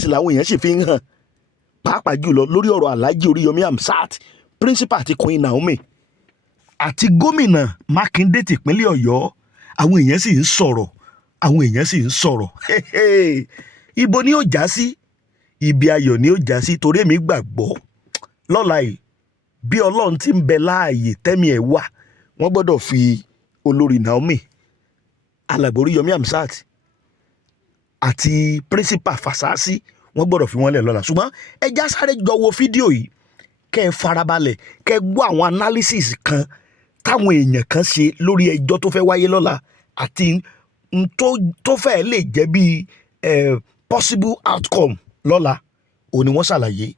sì làwọn èèyàn sì fi ń hàn pàápàá jùlọ lórí ọ̀rọ̀ Alhaji Oriyomi HAMZAT principal àti Queen Naomi àti gómìnà Mákindé tìpínlẹ̀ Ọ̀yọ́. Àwọn èèyàn sì ń sọ̀rọ̀ ibo ni ó já sí, ibi ayọ̀ ni ó já sí, torí èmi gbàgbọ́ lọ́la yìí bí Ọlọ́run ti ń bẹ láàyè tẹ́mi ẹ̀ wà, wọ́n gbọ́dọ̀ fi olórí Naomi, alàgbà Oriyomi HAMZAT àti principal Fasasi wọ́n gbọ́dọ̀ fi wọ́n lẹ̀ lọ́la. Ṣùgbọ́n ẹ já sáré jọ wo fídíò yìí kẹ́ ẹ farabalẹ̀ kẹ́ ẹ gbọ́ àwọn analysis kan táwọn èèyàn kan ṣe lórí ẹjọ́ tó fẹ́ wáyé lọ́la àti tó fẹ́ lè jẹ́ bí possible outcome lọ́la. Òní wọ́n ṣàlàyé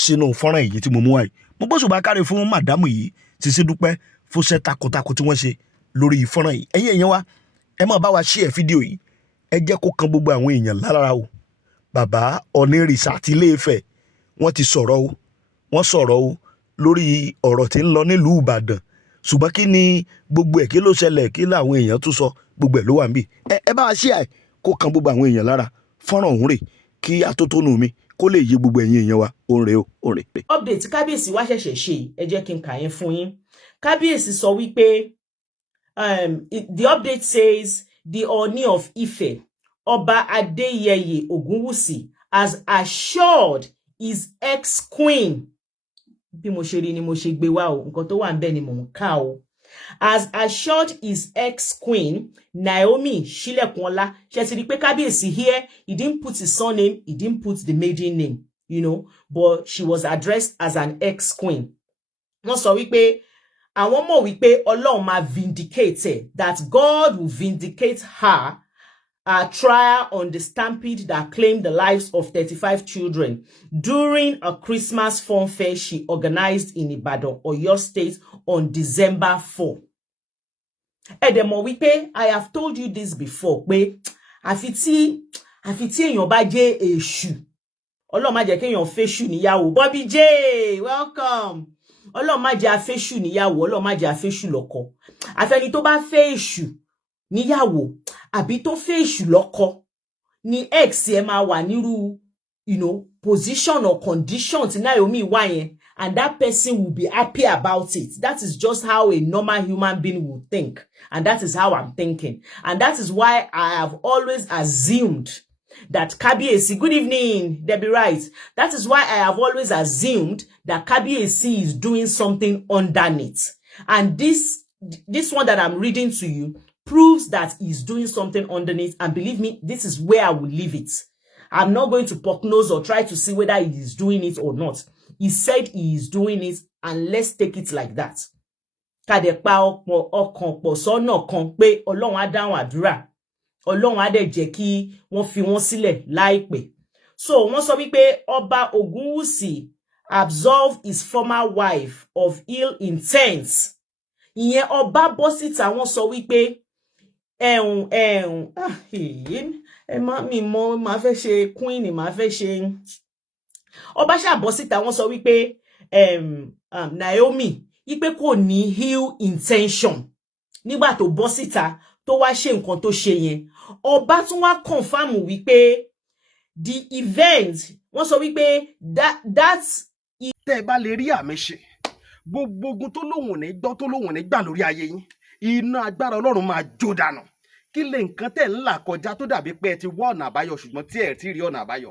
sínú fọ́nrán èyí tí mo mú wáyé. Mo gbọ́ ṣùgbọ́n káre fún màdámù yìí Sisi Dúpẹ́ fún iṣẹ́ takuntakun tí wọ́n ṣe lórí fọ́nrán yìí. Ẹ̀yin èèyàn wa ẹ máa bá wa share fídíò yìí, ẹ jẹ́ kó kan gbogbo àwọn èèyàn lára o. Bàbá Onírìṣà àti Ilé-Ifẹ̀ wọ́n ti sọ̀rọ̀ o, wọ́n sọ̀rọ̀ o lórí ọ̀rọ̀ tí ń lọ nílùú Ìbàdàn. Ṣùgbọ́n kí ni gbogbo ẹ̀, kí ló ṣẹlẹ̀, kí làwọn èèyàn tún sọ, gbogbo ẹ̀ ló wà níbí. Ẹ bá wa share kó kan gbogbo àwọn èèyàn lára. Fọ́nrán òun rè kí atótónu mi kó lè yé gbogbo ẹ̀yin èèyàn wa. Òun rè o, òun rè. Update kábíyèsí wá ṣẹ̀ṣẹ̀ ṣe, ẹ jẹ́ kí n kà yẹn fún yín. Kábíyèsí sọ wípé the update says the Ooni of Ife, Ọba Adéyẹyè Ògúnwùsì, has assured his ex-queen, bí mo ṣe rí ni mo ṣe gbé wá o, nǹkan tó wà ń bẹ̀ ni mò ń kà o, has assured his ex-queen Naomi Ṣílẹ̀kùnọlá. Ṣé ti rí pé kábíyèsí here, he didn't put his surname, he didn't put the maiden name, you know, but she was addressed as an ex-queen. Wọ́n sọ wípé àwọn mọ̀ wípé Ọlọ́run máa vindicate, that God will vindicate her trial on the stampede that claimed the lives of 35 children during a Christmas fun fair she organized in Ibadan, Oyo State on December 4. Edemo wípé, I have told you this before, pé àfi tí èèyàn bá jẹ́ èṣù, Ọlọ́run má jẹ́ kéèyàn fẹ́ṣù níyàwó. Bobby J, welcome. Ọlọ́run má jẹ́ afẹ́ṣù níyàwó, Ọlọ́run má jẹ́ afẹ́ṣù lọ́kọ. Àfẹ́ni tó bá fẹ́ èṣù níyàwó àbí tó fẹ́ èṣù lọ́kọ ni ex ẹ máa wà nírú, you know, position or condition tí Naomi wà yẹn, and that person will be happy about it. That is just how a normal human being would think, and that is how I'm thinking, and that is why I have always assumed that Kabiyesi, good evening, Debbie Wright. That is why I have always assumed that Kabiyesi is doing something underneath, and this one that I'm reading to you proves that he's doing something underneath, and believe me, this is where I will leave it. I'm not going to poke nose or try to see whether he is doing it or not. He said he is doing it, and let's take it like that. Kàdẹ̀pá ọkàn pọ̀ sọ́nà kan pé Ọlọ́run á dáhùn àdúrà, Ọlọ́run á dẹ̀ jẹ́ kí wọ́n fi wọ́n sílẹ̀ láìpẹ́. So wọ́n sọ wípé Ọba Ògúnwùsì absolved his former wife of ill intent. Ìyẹn ọba bọ́ síta, wọ́n sọ wípé mi mọ máa fẹ́ ṣe queen, máa fẹ́ ṣe ọba ṣá bọ́ síta, wọ́n sọ wípé Naomi wípé kò ní ill intention nígbà tó bọ́ síta tó wá ṣe nǹkan tó ṣe yẹn. Ọba tún wá confirm wípé the event, wọ́n sọ wípé that's tẹ́ bá lè rí àmì ṣe gbogbo ogun tó lóhùn ní gbọ́ tó lóhùn ní gbà lórí ayé yín, iná agbára Ọlọ́run máa jó dànù. Kí lè nǹkan tẹ́ ń là kọjá tó dàbí pé ẹ ti wá ọ̀nà àbáyọ ṣùgbọ́n tí ẹ ti rí ọ̀nà àbáyọ,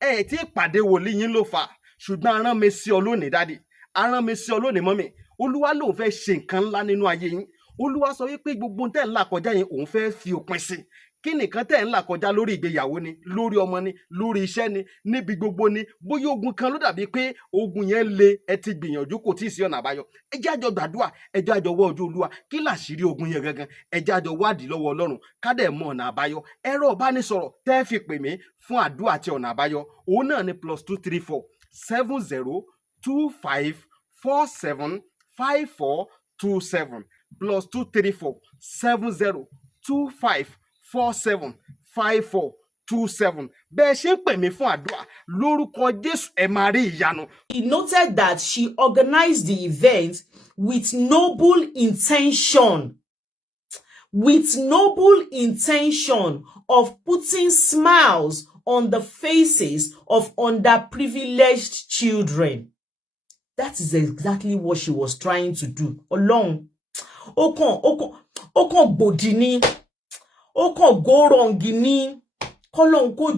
ẹ ti pàdé wòlíì yín ló fà, ṣùgbọ́n arán mi sí ọ lónìí dádì, arán mi sí ọ lónìí mọ́mì. Olúwa lòun fẹ́ ṣe nǹkan ńlá nínú ayé yín. Olúwa sọ wípé gbogbo tẹ́ ń là kọjá yẹn òun fẹ́ fi òpin sí. Kí nìkan tẹ́ ń là kọjá lórí ìgbéyàwó ni, lórí ọmọ ni, lórí iṣẹ́ ni, níbi gbogbo ni, bóyá ogun kan ló dàbí pé ogun yẹn le, ẹ ti gbìyànjú kò tí ì sí ọ̀nà àbáyọ. Ẹ jẹ́ àjọ gbàdúrà, ẹ jẹ́ àjọ wá ojú Olúwa, kí làṣírí ogun yẹn gangan, ẹ jẹ́ àjọ wádìí lọ́wọ́ Ọlọ́run ká dẹ̀ mọ ọ̀nà àbáyọ. Ẹ̀rọ ìbánisọ̀rọ̀ tẹ́ fi pè mí fún àdúrà àti ọ̀nà àbáyọ, òun náà ni +234 7025 475427 +234 7025 475427. Bẹ́ẹ̀ ṣe ń pè mí fún àdúrà lórúkọ Jésù ẹ máa rí ìyanu. He noted that she organized the event with noble intention, of putting smiles on the faces of underprivileged children. That is exactly what she was trying to do. Ọlọ́run, ó kàn gbòdì ni, ó kàn go wrong ni, k'Ọlọ́run kó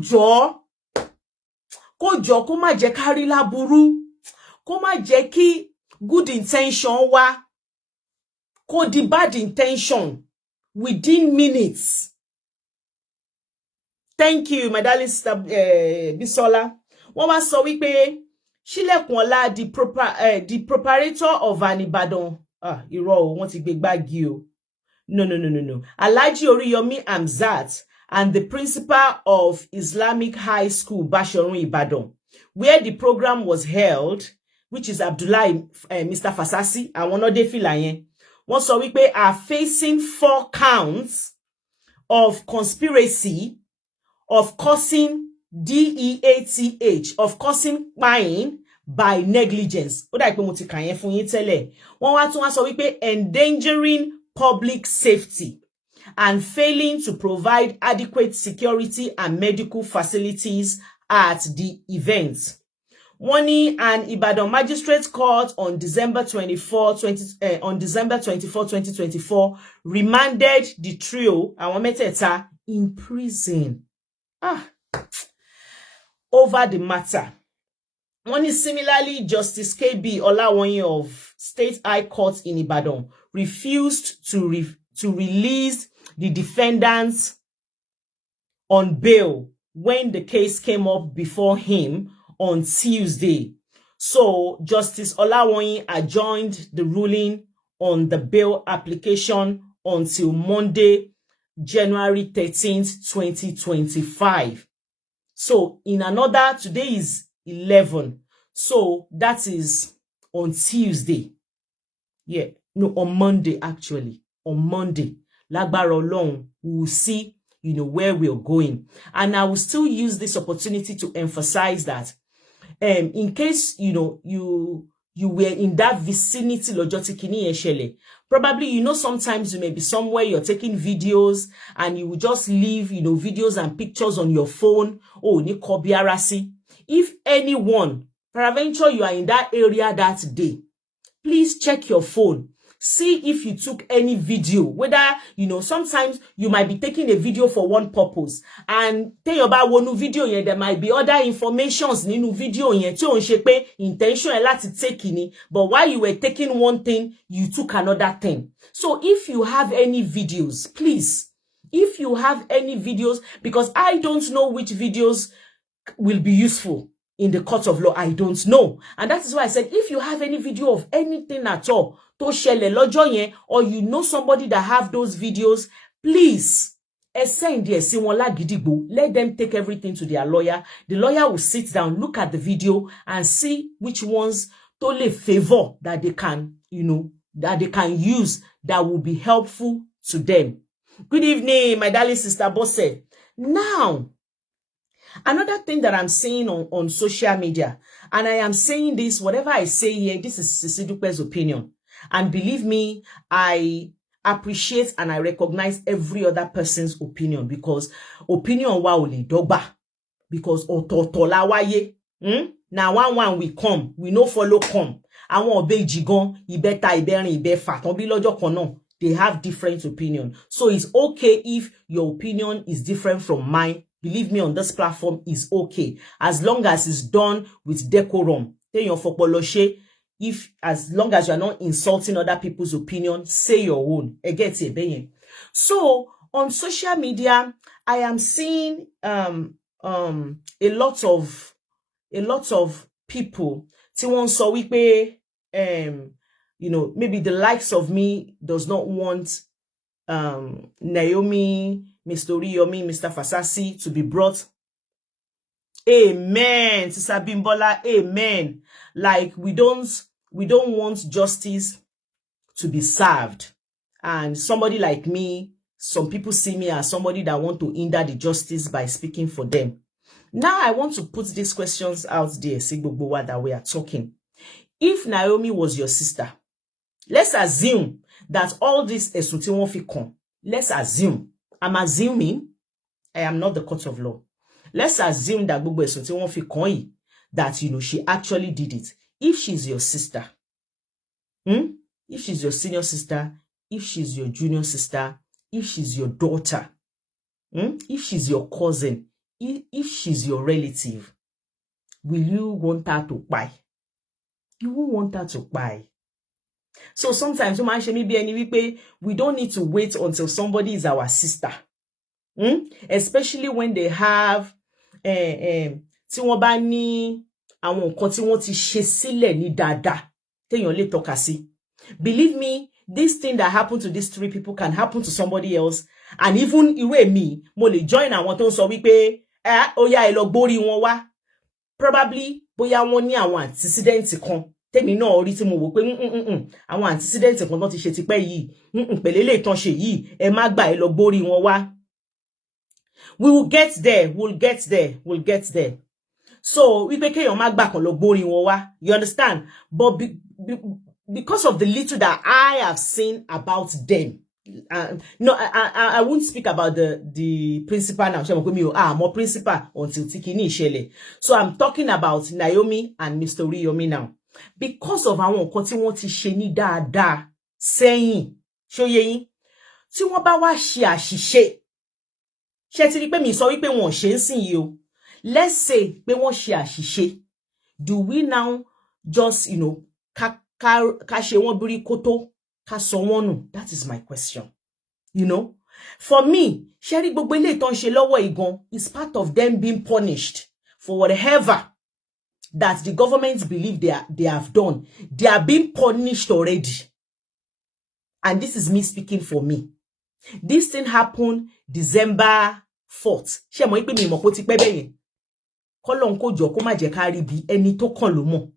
jọ̀ọ́ kó má jẹ́ ká rí láburú, kó má jẹ́ kí good intention wá kó di bad intention within minutes. Thank you, my darling sister Bisola. Wọ́n wá sọ wípé Ṣílẹ̀kùnọlá, the preparator of an Ibadan. Irọ́ o, wọ́n ti gbé gbági o. No. Alhaji Oriyomi HAMZAT and the principal of Islamic High School, Bashorun, Ibadan, where the program was held, which is Abdullahi, Mr. Fasasi, àwọn náà dé fìlà yẹn. Wọ́n sọ wípé are facing 4 counts of conspiracy of causing DEATH, of causing pain by negligence. Ó dà pé mo ti kà yẹn fún yín tẹ́lẹ̀. Wọ́n wá tún wá sọ wípé endangering public safety and failing to provide adequate security and medical facilities at the event. Wọ́n ní an Ibadan Magistrate Court on December 24, 2024 remanded the trio, àwọn mẹ́tẹ̀ẹ̀ta, in prison. Over the matter. Wọ́n ní similarly, Justice KB Olawoyin of State High Court in Ibadan refused to release the defendants on bail when the case came up before him on Tuesday. So Justice Olawoyin adjourned the ruling on the bail application until Monday, January 13th, 2025. So in another, today is 11. So that is on Tuesday. Yeah, no, on Monday actually. On Monday. Lágbára Ọlọ́run, we will see, where we're going. And I will still use this opportunity to emphasize that in case, you were in that vicinity lọ́jọ́ tí kiní yẹn ṣẹlẹ̀, probably, sometimes you may be somewhere, you're taking videos, and you will just leave, videos and pictures on your phone. Oh, ní kọ bí ara sí. If anyone, peradventure you are in that area that day, please check your phone. See if you took any video, whether, sometimes you might be taking a video for one purpose, and tell you about one video, there might be other informations in video, intention ẹ láti take ni, but while you were taking one thing, you took another thing. So if you have any videos, please, if you have any videos, because I don't know which videos will be useful in the court of law, I don't know. And that is why I said, if you have any video of anything at all, tó ṣẹlẹ̀ lọ́jọ́ yẹn, or somebody that have those videos, please, send sí wọn lágídígbò. Let them take everything to their lawyer. The lawyer will sit down, look at the video, and see which ones tó lè favor that they can, that they can use that will be helpful to them. Good evening, my darling sister Bose. Now, another thing that I'm seeing on social media, and I am saying this, whatever I say here, this is Sisi Dupe's opinion. And believe me, I appreciate and I recognize every other person's opinion, because opinion wa ò lè dọ́gba, because ọ̀tọ̀ọ̀tọ̀ la wáyé. Now one we come, we no follow come. Àwọn ọ̀bẹ ìjìgan, ìbẹ́ta, ìbẹ́rin, ìbẹ́fà, tán bí lọ́jọ́ kan náà, they have different opinion. So it's okay if your opinion is different from mine. Believe me, on this platform is okay, as long as it's done with decorum. If, as long as you are not insulting other people's opinion, say your own. So on social media, I am seeing a lot of people tí wọ́n sọ wípé maybe the likes of me does not want Naomi, Mr. Oriyomi, Mr. Fasasi to be brought. Amen. Sister Bimbola, amen. Like we don't want justice to be served. And somebody like me, some people see me as somebody that want to hinder the justice by speaking for them. Now I want to put these questions out there, Sigbogbowa, that we are talking. If Naomi was your sister, let's assume that all this esuti won fi kon. Let's assume. I'm assuming. I am not the court of law. let's assume that gbogbo ẹ̀sùn tí wọ́n fi kàn yìí, that, you know, she actually did it. If she's your sister, if she's your senior sister, if she's your junior sister, if she's your daughter, if she's your cousin, if she's your relative, will you want her to buy? You won't want her to buy. So sometimes we don't need to wait until somebody is our sister. Especially when they have tí wọ́n bá ní àwọn nǹkan tí wọ́n ti ṣe sílẹ̀ ní dáadáa téèyàn lè tọ́ka sí. Believe me, this thing that happened to these three people can happen to somebody else. And even irú me, mo lè join àwọn tó ń sọ wípé ó yá ẹ lọ gbórí wọn wá. Probably bóyá wọ́n ní àwọn antecedent kan tèmi náà rí tí mo wò pé àwọn antecedent kan tó ti ṣe tipẹ́ yìí pẹ̀lẹ́ lè tán ṣe yìí ẹ má gbà ẹ lọ gbórí wọn wá. We will get there. We'll get there. We'll get there. So we make your mag back on lobori wawa. You understand? But because of the little that I have seen about them, no, I won't speak about the principal now. More principal until tikini shele. So I'm talking about Naomi and Mr. Oriyomi now. Because of àwọn nǹkan tí wọ́n ti ṣe ní dáadáa sẹ́yìn, ṣó yé yín, tí wọ́n bá wá ṣe àṣìṣe. Ṣé ti rí pé mi sọ wípé wọ́n ṣe ń sìn yìí o. Let's say pé wọ́n ṣe àṣìṣe. Do we now just, you know, ká ṣe wọ́n bírí kótó, ká sọ wọ́n nù? That is my question. You know? For me, ṣé rí gbogbo ilé ìtàn ṣe lọ́wọ́ igan is part of them being punished for whatever that the government believe they have done. They are being punished already. And this is me speaking for me. This thing happened December 4th. Ṣé mo ipe mi mọ̀ pé ti pẹ́ bẹ́yẹn. K'Ọlọ́run kó jọ kó má jẹ́ ká rí bí ẹni tó kàn ló mọ̀.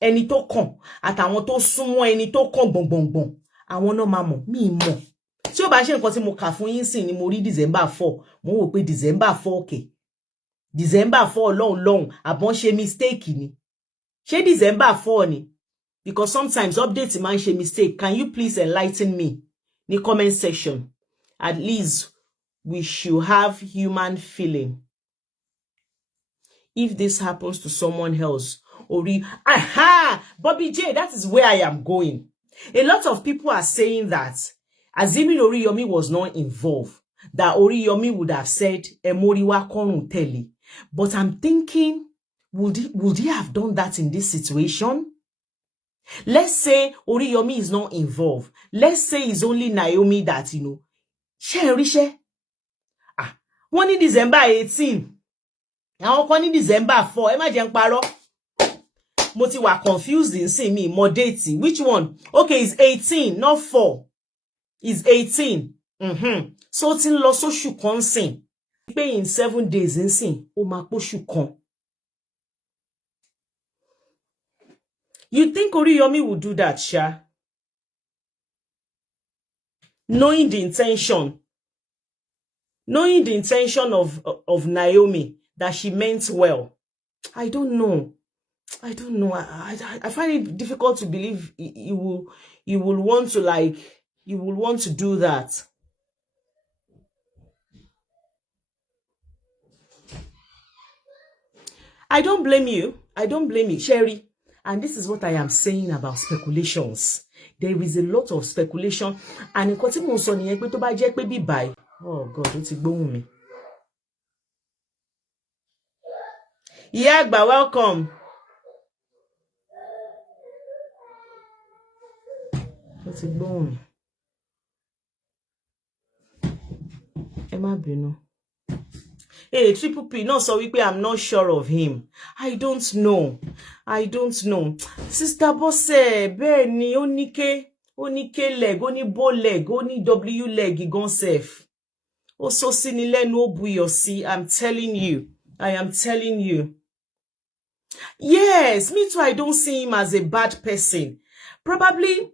Ẹni tó kàn àtàwọn tó súnmọ́ ẹni tó kàn gbọ̀ngbọ̀ngbọ̀n. Àwọn náà máa mọ̀, mi mọ̀. Tí ó bá ṣe nǹkan tí mo kà fún yín sìn ni mo rí December 4. Mo wò pé December 4 okay. December 4 long àbọ̀n ṣe mistake ni. Ṣé December 4 ni? Because sometimes updates man ṣe mistake. Can you please enlighten me? In the comment section. At least we should have human feeling. If this happens to someone else, Bobby J, that is where I am going. A lot of people are saying that assuming Oriyomi was not involved, that Oriyomi would have said Emoriwa korun tele. But I'm thinking, would he have done that in this situation? Let's say Oriyomi is not involved. Let's say it's only Naomi that, you know, She. One in December 18. Now one in December 4. Ẹ má jẹ́ n parọ́. Mo ti wà confused in see me more dating. Which one? Okay, it's 18, not 4. It's 18. So tin lọ sóṣù kan sìn. Pé in 7 days in sìn, ó máa póṣù kan. You think Oriyomi would do that, Sha? Knowing the intention of Naomi, that she meant well. I don't know. I find it difficult to believe you will want to do that. I don't blame you. Sherry. And this is what I am saying about speculations. There is a lot of speculation. And nǹkan tí mo sọ nìyẹn pé tó bá jẹ́ pé bí báyìí. Oh God, ó ti gbóhùn mi. Ìyá àgbà, welcome. Ó ti gbóhùn mi. Ẹ má bínú. Hey, Triple P, no, so I'm not sure of him. I don't know. Sister Bosse, bẹ́ẹ̀ ni ó ní K leg, ó ní bow leg, ó ní W leg, igan sef. Ó sọ sí ni lẹ́nu ó buyọ̀ sí. I am telling you. Yes, me too. I don't see him as a bad person. Probably,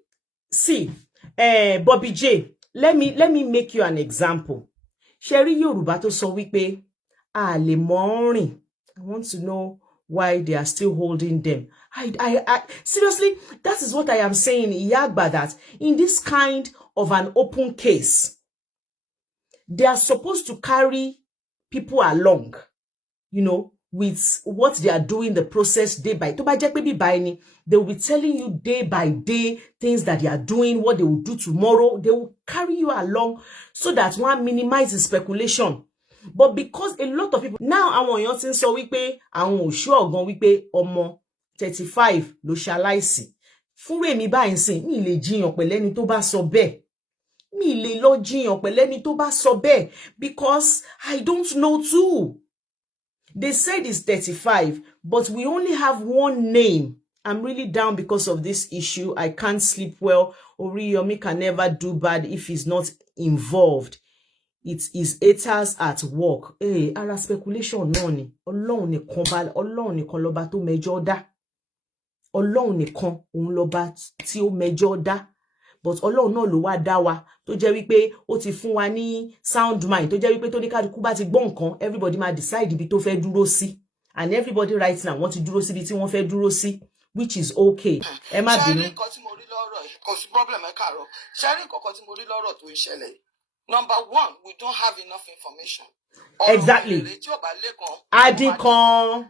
see, Bobby J, let me make you an example. Sherry Yoruba tó sọ wípé lè mọ̀ rìn. I want to know why they are still holding them. I seriously, that is what I am saying, Iyagba, that in this kind of an open case, they are supposed to carry people along. you know, with what they are doing, the process day by day. They will be telling you day by day things that they are doing, what they will do tomorrow. They will carry you along so that one minimizes speculation. But because a lot of people now, àwọn èèyàn ti ń sọ wípé àwọn ò sure gan wípé ọmọ 35 ló ṣaláìsí. Fún èmi báyìí sìn, mi lè jiyàn pẹ̀lú ẹni tó bá sọ bẹ́ẹ̀. Mi lè lọ jiyàn pẹ̀lú ẹni tó bá sọ bẹ́ẹ̀ because I don't know too. They said it's 35, but we only have one name. I'm really down because of this issue. I can't sleep well. Oriyomi can never do bad if he's not involved. It is haters at work. Hey, ara speculation náà ni. Ọlọ́run nìkan lọ́ba tó mẹjọ dá. Ọlọ́run nìkan òun lọ́ba tí ó mẹjọ dá. But Ọlọ́run náà ló wá dá wa tó jẹ́ wípé ó ti fún wa ní sound mind tó jẹ́ wípé tó ní kálukú bá ti gbọ́ nǹkan, everybody máa decide ibi tó fẹ́ dúró sí. And everybody right now wọ́n ti dúró síbi tí wọ́n fẹ́ dúró sí, which is okay. Ẹ má bínú. Ṣé nǹkan tí mo rí lọ́rọ̀ yìí kò sí problem ẹ káàárọ̀. Ṣé nǹkan tí mo rí lọ́rọ̀ tó ń ṣẹlẹ̀. Number one, we don't have enough information. Exactly. Adikan.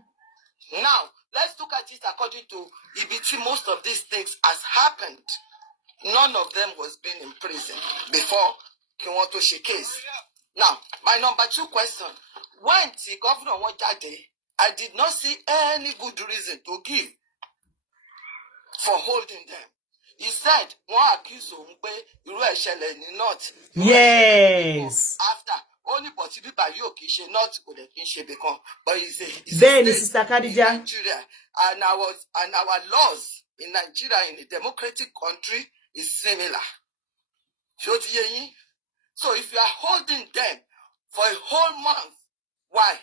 Now, let's look at it according to Ibiti. Most of these things has happened. None of them was being in prison before Kiwantoshe case. Now, my number 2 question. When the governor went jade, I did not see any good reason to give for holding them. He said, one accused him not. Yes. After only possible by you, not become. But then Sister Khadija. Nigeria and our laws in Nigeria in a democratic country is similar. So if you are holding them for a whole month, why?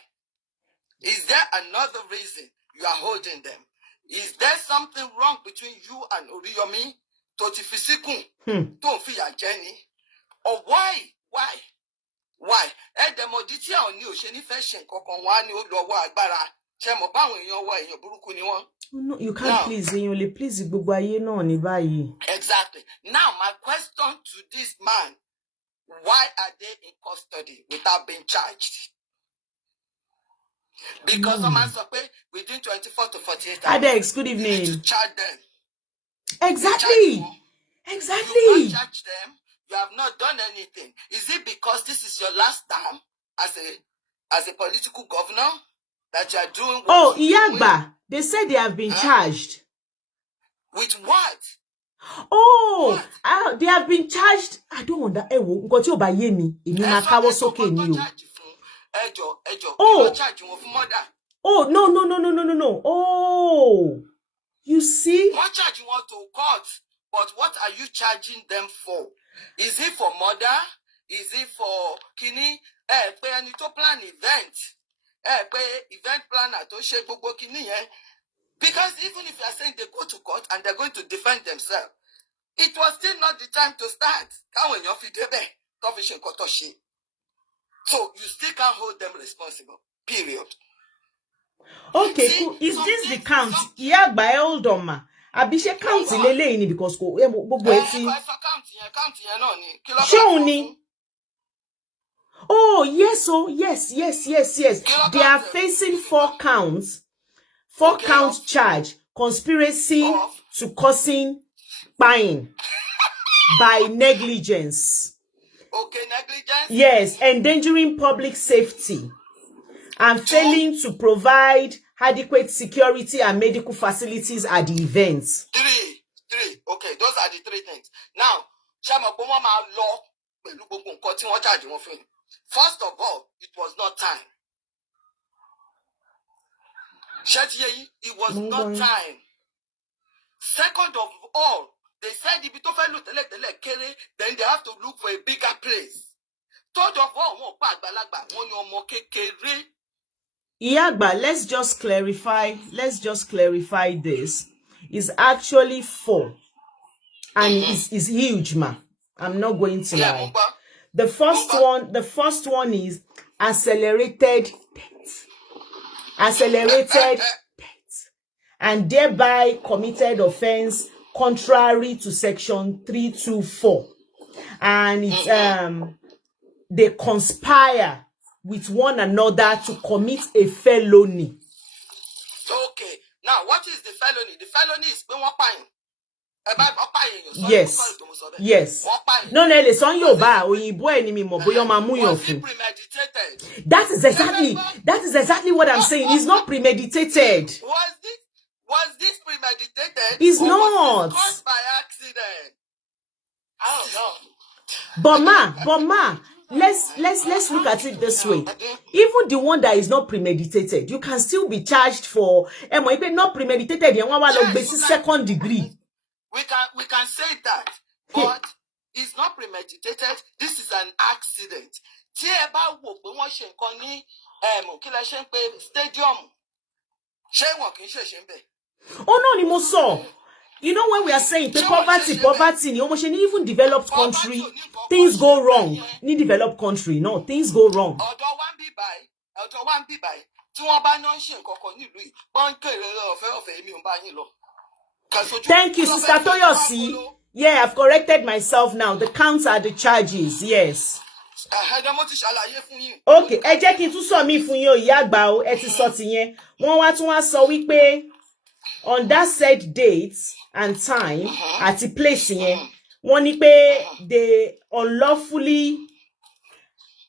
Is there another reason you are holding them? Is there something wrong between you and Oriyomi? Don't fear Jenny. Or why? Why? No, you can't now, please only please gbogbo ayé náà ní báyìí. Exactly. Now my question to this man, why are they in custody without being charged? Because someone said within 24 to 48 hours. Adex, good evening. You need to charge them. Exactly. Exactly. You have not charged them. You have not done anything. Is it because this is your last term as a political governor that you are doing what Iyagba, they said they have been charged. With what? Oh, what? They have been charged. I don't wonder. Nǹkan tí ó bá yé mi, èmi máa káwọ́ sókè ni o. Oh, no. Oh, you see? What charge you want to court? But what are you charging them for? Is it for murder? Is it for kini? Pay any to plan event? Pay event planner to share gbogbo kini yẹn. Because even if you are saying they go to court and they're going to defend themselves, it was still not the time to start. So you still can't hold them responsible. Period. Okay, see, cool. Is this the count? Yeah, by hold on, ma. Abishe count lele ini because ko gbogbo eti. Show ni. Oh, yes, yes. They are facing 4 counts. 4 count charge. Conspiracy to causing pain by negligence. Okay, negligence? Yes, endangering public safety and failing to provide adequate security and medical facilities at the events. 3. Okay, those are the 3 things. Now, first of all, it was not time. It was not time. Second of all, they said then they have to look for a bigger place. Third of all, Iyagba, let's just clarify this. It's actually 4. And it's huge, ma. I'm not going to lie. The first one is accelerated death. And thereby committed offense contrary to section 324. And it's they conspire with one another to commit a felony. Okay. Now, what is the felony? The felony is when one pine. Yes. Yes. No, le son yo ba oyinbo eni mi mo boyo ma mu yan fun. That is exactly what I'm saying. It's not premeditated. Was this premeditated? It's or not. Was this caused by accident? I don't know. But ma, let's look at it this way. Even the one that is not premeditated, you can still be charged for not premeditated. Yes, second degree. We can say that, but it's not premeditated. This is an accident. Stadium. Oh no, ni mo so. You know when we are saying poverty, even developed country, things go wrong. Ni developed country, no, things go wrong. Thank you, Sister Toyosi. Yeah, I've corrected myself now. The counts are the charges. Yes. Okay, ẹ jẹ́ kí n tún sọ mí fún yín o, ìyá àgbà o, ẹ ti sọ tiyẹn. Wọ́n wá tún wá sọ wípé on that said date and time àti place yẹn, wọ́n ní pé they unlawfully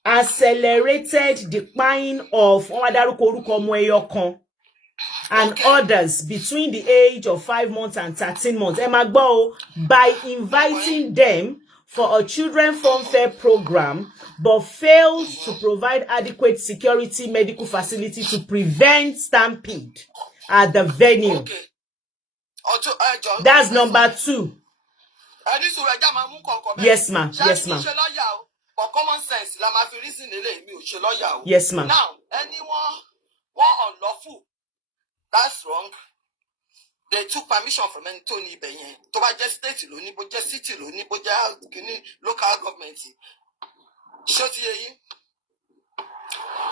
accelerated the buying of wọ́n wá dárúkọ orúkọ ọmọ ẹyọ kan and others between the age of 5 months and 13 months. Ẹ máa gbọ́ o, by inviting them for a children fun fair program, but failed to provide adequate security medical facility to prevent stampede at the venue. Okay. That's number 2. Yes, ma'am. Yes, ma'am. For common sense, yes, ma'am. Now, anyone unlawful, that's wrong. They took permission from Anthony Benyen. To just state loni, but just city loni, but local government.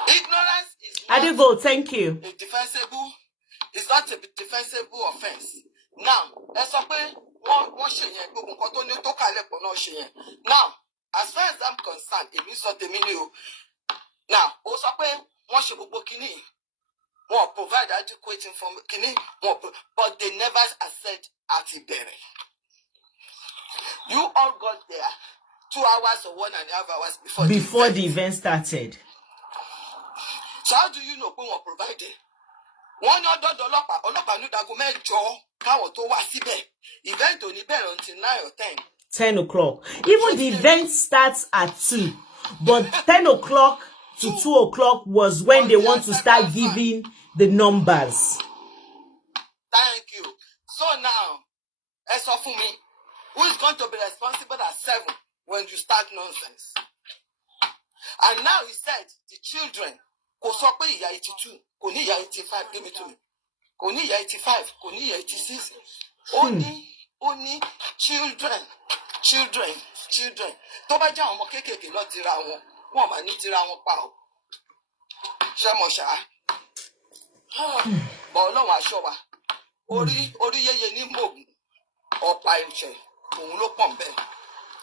Ignorance is not Adigo, thank you. It's not a defensible offense. Now, let's say one now, as far as I'm concerned, it means what the meaning. Now, also one should provide adequate information, but they never said at the beginning. You all got there 2 hours or 1.5 hours before the event started. So how do you know who will provide it? One other ọlọ́pàá ní dago mẹ́jọ káwọn tó wá síbẹ̀. Event ò ní bẹ̀rẹ̀ until 9 or 10. 10 o'clock. Even the event starts at 2, but 10 o'clock to 2 o'clock was when they want to start giving the numbers. Thank you. So now, as of me, who is going to be responsible at 7 when you start nonsense? And now he said, the children, kò sọ pé ìyá 82, kò ní ìyá 85, give me to me. Kò ní ìyá 85, kò ní ìyá 86. Only children. Tó bá jẹ́ àwọn ọmọ kéékèèké lọ tira wọn, wọ́n máa ní tira wọn pa o. Ṣé mo ṣá? Bọ̀ Ọlọ́run aṣọ wa. Orí yeye ní mògùn. Ọ̀pá ìṣẹ̀ òun ló pọ̀ bẹ́ẹ̀.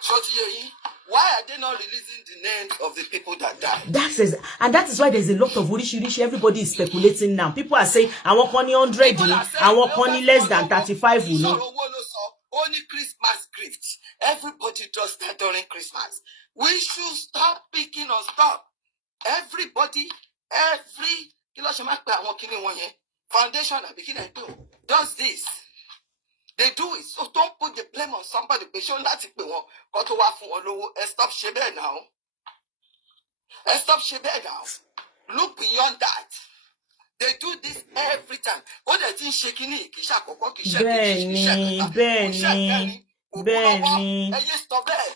Ṣó ti yé yín? Why are they not releasing the names of the people that died? That is why there's a lot of urishi. Everybody is speculating now. People are saying, I want 100, I want less than 35. Only Christmas gifts. Everybody does that during Christmas. We should stop picking on stuff. Everybody, foundation does this. They do it. So don't put the blame on somebody. Stop shebe now. Stop shebe now. Look beyond that. They do this every time. What they think shaking it, Benny. Stop there.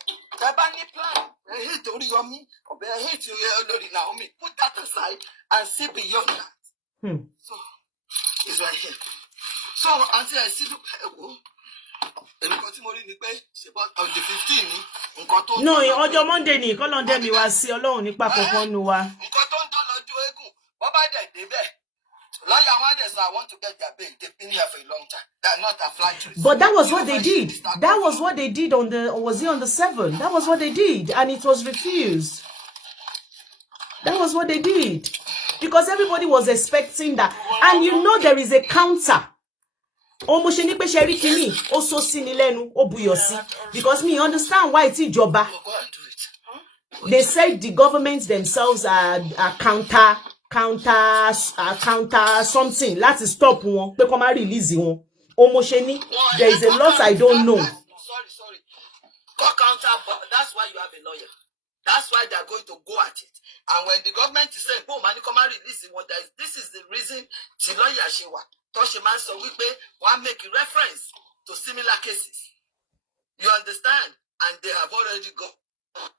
Plan. I hate Oriyomi. I hate Naomi. Put that aside and see beyond that. So it's right here. So until I see on the 15th, no, ọjọ́ Monday ni kọ́lọ́ndé mi wá sí Ọlọ́run nípa kankan nu wa. I want to get their bail. They've been here for a long time. They're not a flight risk. But that was what they did. That was what they did on the, or was it on the 7th? That was what they did, and it was refused. That was what they did. Because everybody was expecting that. And you know there is a counter. Because me understand why it's Ijoba. They said the government themselves are counter something. Let's stop one. Release one. There is a lot I don't know. Sorry. Counter, but that's why you have a lawyer. That's why they're going to go at it. And when the government is saying, "Oh, man, come and release it," this is the reason the lawyer Shewa, Toshiman, so we want make a reference to similar cases. You understand? And they have already got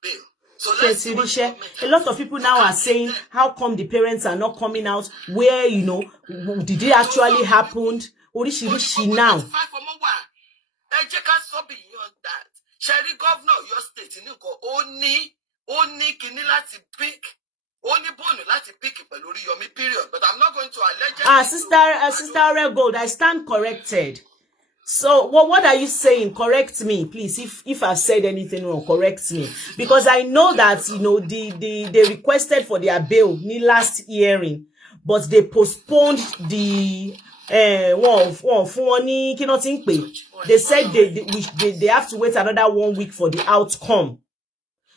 bail. So let's see a lot of people now are saying, how come the parents are not coming out? Where, you know, did it actually happen? Orishi now. Sherry governor, your state, you only kini láti pick, only bonu láti pick Oriyomi period. But I'm not going to allege. Sister Red Gold, I stand corrected. So what are you saying? Correct me, please. If I've said anything wrong, correct me. Because I know that, you know, they requested for their bail in last hearing, but they postponed the they said they have to wait another 1 week for the outcome.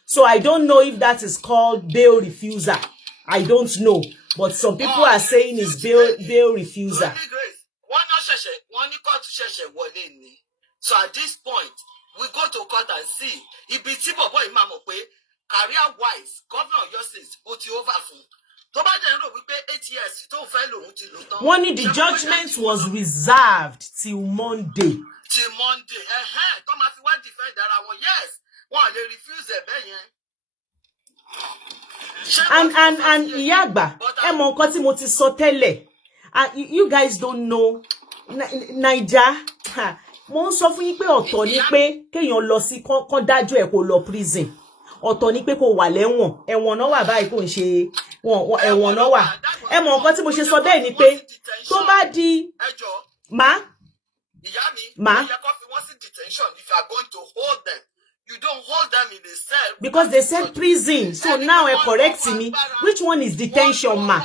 So I don't know if that is called bail refuser. I don't know. But some people are saying it's bail refuser. So at this point, we go to court and see if it's career-wise, governor of justice, put you over for. The judgment was reserved till Monday. Till Monday. Yes. They refuse it. And Iyagba, you guys don't know Naija. Mo sọ fún yín pé ọ̀tọ̀ ni pé kéèyàn lọ sí kon dájọ́ ẹ̀ kó lọ prison. Ọ̀tọ̀ ni pé kó wà lẹ́wọ̀n. Ẹ̀wọ̀n náà wà báyìí kó ń ṣe ẹ̀wọ̀n náà wà. Ẹ mọ̀ nǹkan tí mo ṣe sọ bẹ́ẹ̀ ni pé tó bá di ma if you are going to hold them, you don't hold them in a cell. Because they said prison. So now correcting me. Which one is detention, ma?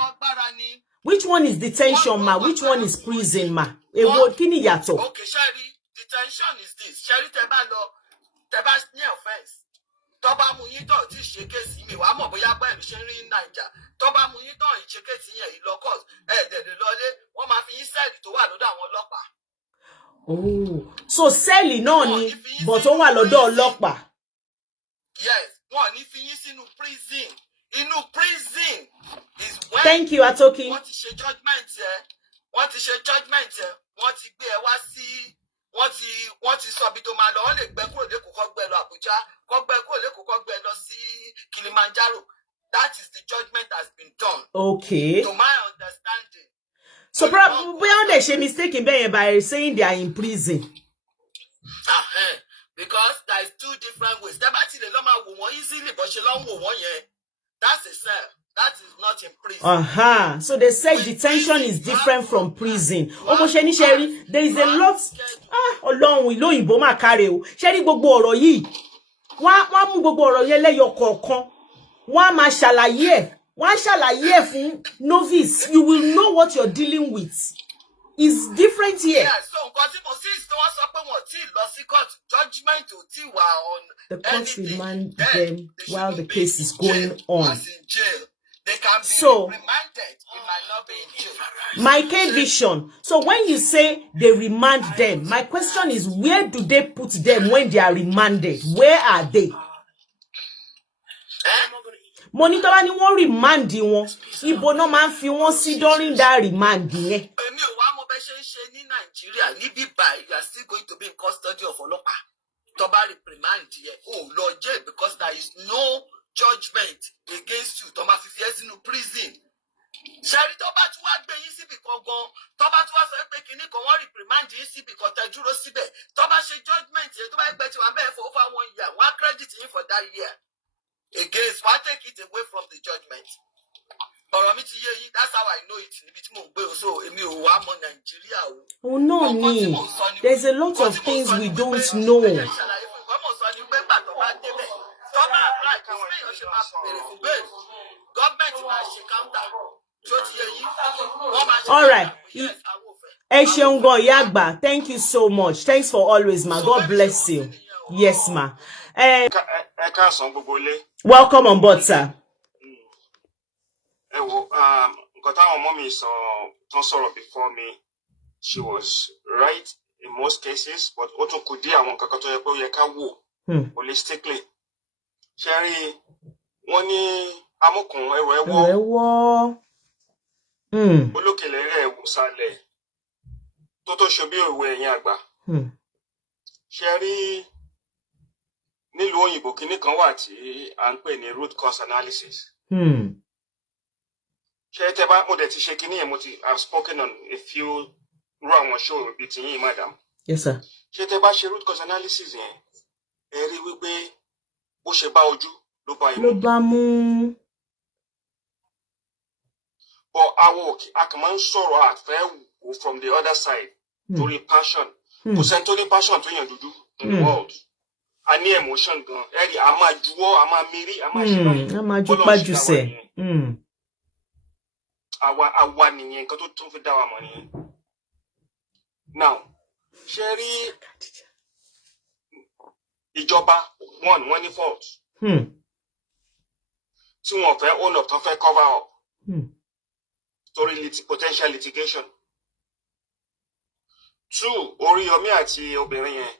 Which one is detention, ma? Which one is prison, ma? Okay, Sherry, detention is this. Sherry, teba near offense. Toba muyito ti shake si mi wa mo boya gba mi se rin Naija. Toba muyito shake si yen ilokos. De lole, wọ́n máa fi yin cell tó wà lọ́dọ̀ àwọn ọlọ́pàá. Oh, so cell náà ni, but ó wà lọ́dọ̀ ọlọ́pàá. Yes, wọ́n ní fi yin sínú prison. Inú prison is when. Thank you, Atoki. Wọ́n ti ṣe judgment ẹ. Wọ́n ti gbé ẹ wá sí wọ́n ti sọ bí tó máa lọ. Wọ́n lè gbé kúrò lÉkòó kó gbé lọ Àbújá, kó gbé kúrò lÉkòó kó gbé lọ sí Kilimanjaro. That is the judgment has been done. Okay. To my understanding. So probably we only share mistake in by saying they are in prison. Because there is two different ways. Easily, but that's a cell. That is not in prison. So they say detention is different from prison. Sherry, there is a lot. Ọlọ́run ìlú òyìnbó máa kárẹ̀ o. Sherry gbogbo ọ̀rọ̀ yìí. Wọ́n mú gbogbo ọ̀rọ̀ yẹn lẹ́yọ kọ̀ọ̀kan. Wọ́n máa ṣàlàyé ẹ̀. Wọ́n ṣàlàyé ẹ̀ fún novice. You will know what you're dealing with. It's different here. Yeah, so the court remand them while the case is going on. They can be so remanded. It might not be in jail. My K-Vision. So when you say they remand them, my question is, where do they put them when they are remanded? Where are they? Monitor ni wọ́n remand wọn. Ibo no man fi wọ́n sí during that remand yẹn. You are still going to be in custody of ọlọ́pàá. Toba reprimand here. Oh Lord, because there is no judgment against you. Toba 50 years in prison. Sherry Toba tí wá gbé yín síbi kan gan. Toba tí wá sọ pé kíní kan wọ́n reprimand yín síbi kan tẹ́ dúró síbẹ̀. Toba ṣe judgment yẹn. Toba gbé tí wọ́n bẹ́ẹ̀ for over 1 year. Wọ́n credit yín for that year. Against, why take it away from the judgment? That's how I know it. So, Nigeria. Oh no, me. There's a lot of things we don't know. government máa ṣe counter tó ti yẹ yín wọ́n máa ṣe all right. yes àwọn òfẹ́. Ẹ ṣeun gan, ìyá àgbà. Thank you so much. Thanks for always, ma. God bless you. Yes, ma. Ẹ káàsán gbogbo ilé. Welcome on board, sir. Ẹ wo nǹkan táwọn ọmọ mi sọ Tun Soro before me, she was right in most cases, but ó tún kù díẹ̀ àwọn nǹkan kan tó yẹ pé ó yẹ ká wò holistically. Ṣé rí wọ́n ní amúkùn ẹrù ẹwọ́ olókèlè rẹ̀ wò sálẹ̀ tó ṣe bí òwe ẹ̀yìn àgbà. Ṣé rí nílùú òyìnbó kinní kan wà tí à ń pè ní root cause analysis. Ṣé tẹ́ bá mo dẹ̀ ti ṣe kinní yẹn I've spoken on a few ru àwọn show bíi ti yín madam. Yes, sir. Ṣé tẹ́ bá ṣe root cause analysis yẹn ẹ rí wípé ó ṣe bá ojú ló bá imú. Ló bá mú. But a kàn máa ń sọ̀rọ̀ àfẹ́ wò from the other side torí passion. Kò sẹ́ni tó ní passion tó yàn dúdú in the world. A ní emotion gan. Ẹ̀rí a máa juwọ́, a máa mírí, a máa ṣe báyìí. A máa ju pájú sẹ̀. Àwa nìyẹn nǹkan tó tún fi dá wa mọ̀ nìyẹn. Now, ṣé rí ìjọba wọ́n ní fault. Tí wọ́n fẹ́ own up tán fẹ́ cover up. Torí potential litigation. 2, Oriyomi àti obìnrin yẹn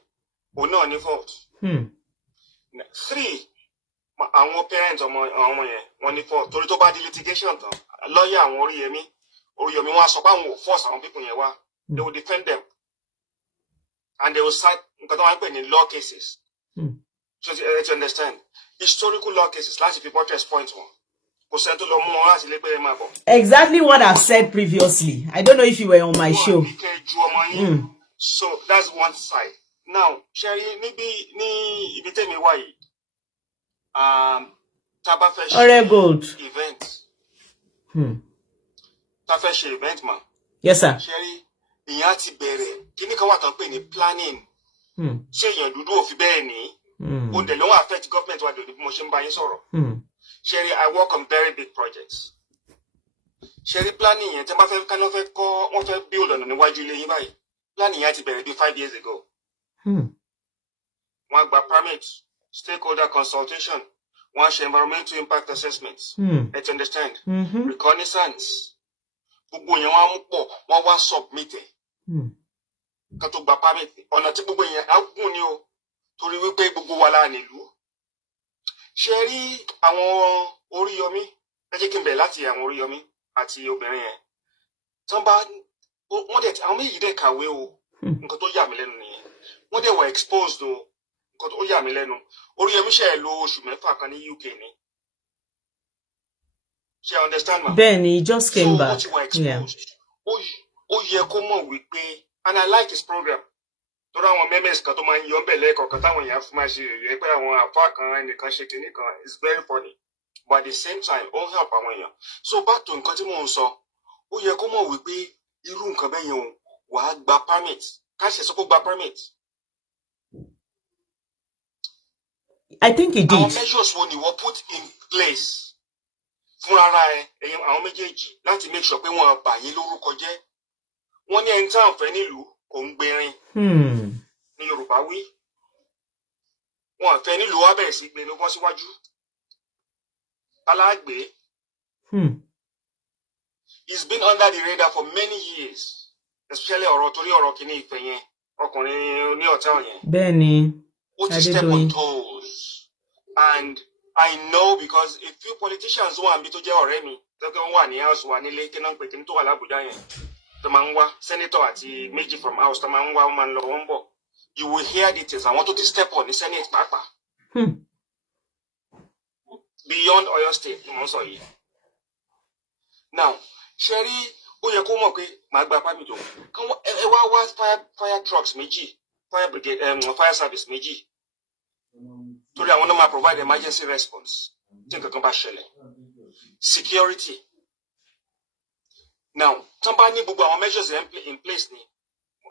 òun náà ní fault. 3, àwọn parents ọmọ yẹn wọ́n ní fault torí tó bá di litigation tán lawyer àwọn Oriyomi wọ́n á sọ pé àwọn ò force àwọn people yẹn wá. They will defend them and they will cite nǹkan tó wá ń pè ní law cases. So you understand historical law cases láti fi buttress point wọn. Kò sẹ́ni tó lọ mú wọn láti lé pé ẹ máa bọ̀. Exactly what I've said previously. I don't know if you were on my show. So that's one side. Now, Sherry, maybe ní ibi tẹ́mi wá yìí, tá bá fẹ́ ṣe event. Tá fẹ́ ṣe event ma. Yes, sir. Sherry, ìyẹn ti bẹ̀rẹ̀. Kíní kan wà tán pé ní planning. Ṣé èèyàn dúdú ò fi bẹ́ẹ̀ ní? Ó dẹ̀ ló wà affect government wa dòdò bí mo ṣe ń bá yín sọ̀rọ̀. Sherry, I work on very big projects. Sherry, planning yẹn tí wọ́n fẹ́ kán fẹ́ kọ́ wọ́n fẹ́ build ọ̀nà níwájú ilé yín báyìí. Planning yẹn ti bẹ̀rẹ̀ bí 5 years ago. Wọ́n gba permit, stakeholder consultation, wọ́n ṣe environmental impact assessments. You understand? Reconnaissance. Gbogbo yẹn wọ́n á mú pọ̀, wọ́n wá submit ẹ̀. Kan tó gba permit. Ọ̀nà tí gbogbo yẹn á gùn ni o. Torí wípé gbogbo wa la nílùú. Ṣé rí àwọn Oriyomi? Ẹ jẹ́ kí n bẹ̀rẹ̀ láti àwọn Oriyomi àti obìnrin yẹn. Tán bá wọ́n dẹ̀ àwọn méjì dẹ̀ kàwé o. Nǹkan tó yà mí lẹ́nu nìyẹn. Wọ́n dẹ̀ were exposed o. Nǹkan tó yà mí lẹ́nu. Oriyomi ṣe lo oṣù 6 kan ní UK ni. Ṣé you understand ma? Bẹ́ẹ̀ni, he just came back. So were exposed. Ó yẹ kó mọ̀ wípé and I like his program. Torí àwọn memes kan tó máa ń yọ ńbẹ̀ lẹ́ẹ̀kọ̀ọ̀kan táwọn èèyàn fún máa ṣe rèé pé àwọn àfáà kan ẹnìkan ṣe kinní kan is very funny. But at the same time, ó help àwọn èèyàn. So back to nǹkan tí mò ń sọ. Ó yẹ kó mọ̀ wípé irú nǹkan bẹ́ẹ̀ yẹn wàá gba permit. Ká ṣe sọ kó gba permit. I think he did. Àwọn measures wo ni wọ́n put in place fún ara ẹ̀yin àwọn méjèèjì láti make sure pé wọ́n bà yín lórúkọ jẹ́. Wọ́n ní ẹni tí àwọn fẹ́ nílùú kò ń gbérin. Ní Yorùbá wí. Wọ́n fẹ́ nílùú wá bẹ̀rẹ̀ sí gbé ló bọ́ síwájú. Alágbé. He's been under the radar for many years, especially torí ọ̀rọ̀ kìíní Ifẹ̀ yẹn, ọkùnrin ní hotel yẹn. Bẹ́ẹ̀ni. Ó ti step on toes. And I know because a few politicians wà níbi tó jẹ́ ọ̀rẹ́ mi, tó kẹ́ wọ́n wà ní house wa nílé kí náà pè kí n tó wà l'Abuja yẹn. Tó máa ń wá senator àti méjì from house tó máa ń wá wọ́n máa ń lọ wọ́n bọ̀. You will hear details. Àwọn tó ti step on ní Senate pàápàá. Beyond Oyo State ni mo sọ yìí. Now, Sherry, ó yẹ kó mọ̀ pé màá gba permit o. Ẹ wá fire trucks méjì, fire brigade, fire service méjì. Torí àwọn náà máa provide emergency response. Tí nǹkan kan bá ṣẹlẹ̀. Security. Now, tán bá ní gbogbo àwọn measures in place ni,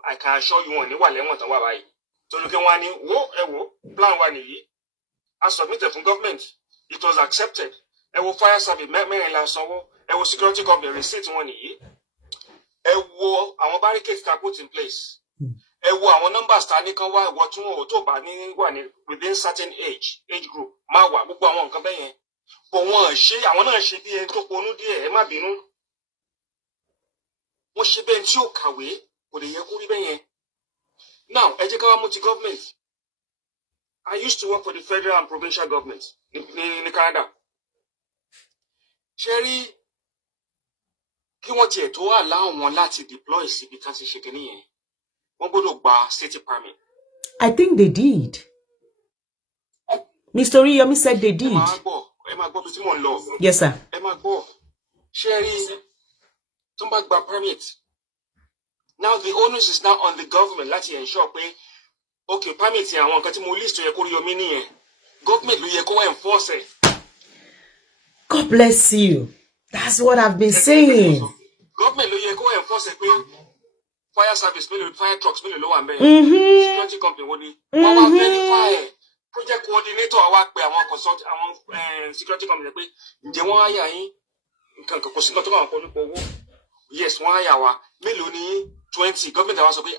I can assure you wọn ní wà lẹ́wọ̀n tán wà báyìí. Torí pé wọ́n á ní plan wa nìyí. I submitted from government. It was accepted. ẹ wo fire service mẹ́rin la sanwó, ẹ wo security company receipt wọn nìyí, ẹ wo àwọn barricades ta put in place, ẹ wo àwọn numbers ta ní kan wá ìwọ tí wọn ò tó bá ní wà ní within certain age group máa wà gbogbo àwọn nǹkan bẹ́ẹ̀ yẹn bọ̀ wọ́n ṣe àwọn náà ṣe bí ẹni tó ponú díẹ̀ ẹ má bínú wọ́n ṣe bẹ́ẹ̀ tí ò kàwé kò lè yẹ kó rí bẹ́ẹ̀ yẹn. Now ẹ jẹ́ ká wá mú ti government. I used to work for the federal and provincial government ní Canada. ṣe rí kí wọ́n tiẹ̀ tó allow wọn láti deploy síbi tá ti ṣe kínní yẹn wọ́n gbọ́dọ̀ gba state permit. I think they did. Mr. Oriyomi said they did. ẹ máa gbọ́ bí tí mò ń lọ. Yes, sir. ẹ máa gbọ́ ṣe rí tó ń bá gba permit. Now the onus is now on the government láti ensure pé okay permit yẹn àwọn nǹkan tí mo list tó yẹ kó rí omi nìyẹn government ló yẹ kó enforce ẹ̀. God bless you. That's what I've been saying. Government ló yẹ kó enforce ẹ̀ pé fire service mélòó fire trucks mélòó ló wà ńbẹ̀. Security company wo ni wọ́n wá verify ẹ̀ project coordinator wá pé àwọn consult àwọn security company pé ǹjẹ́ wọ́n á yà yín nǹkan kò sí nǹkan tó kàn wọ́n pọ̀ nípa owó yes wọ́n á yà wá mélòó ní 20 government àwa sọ pé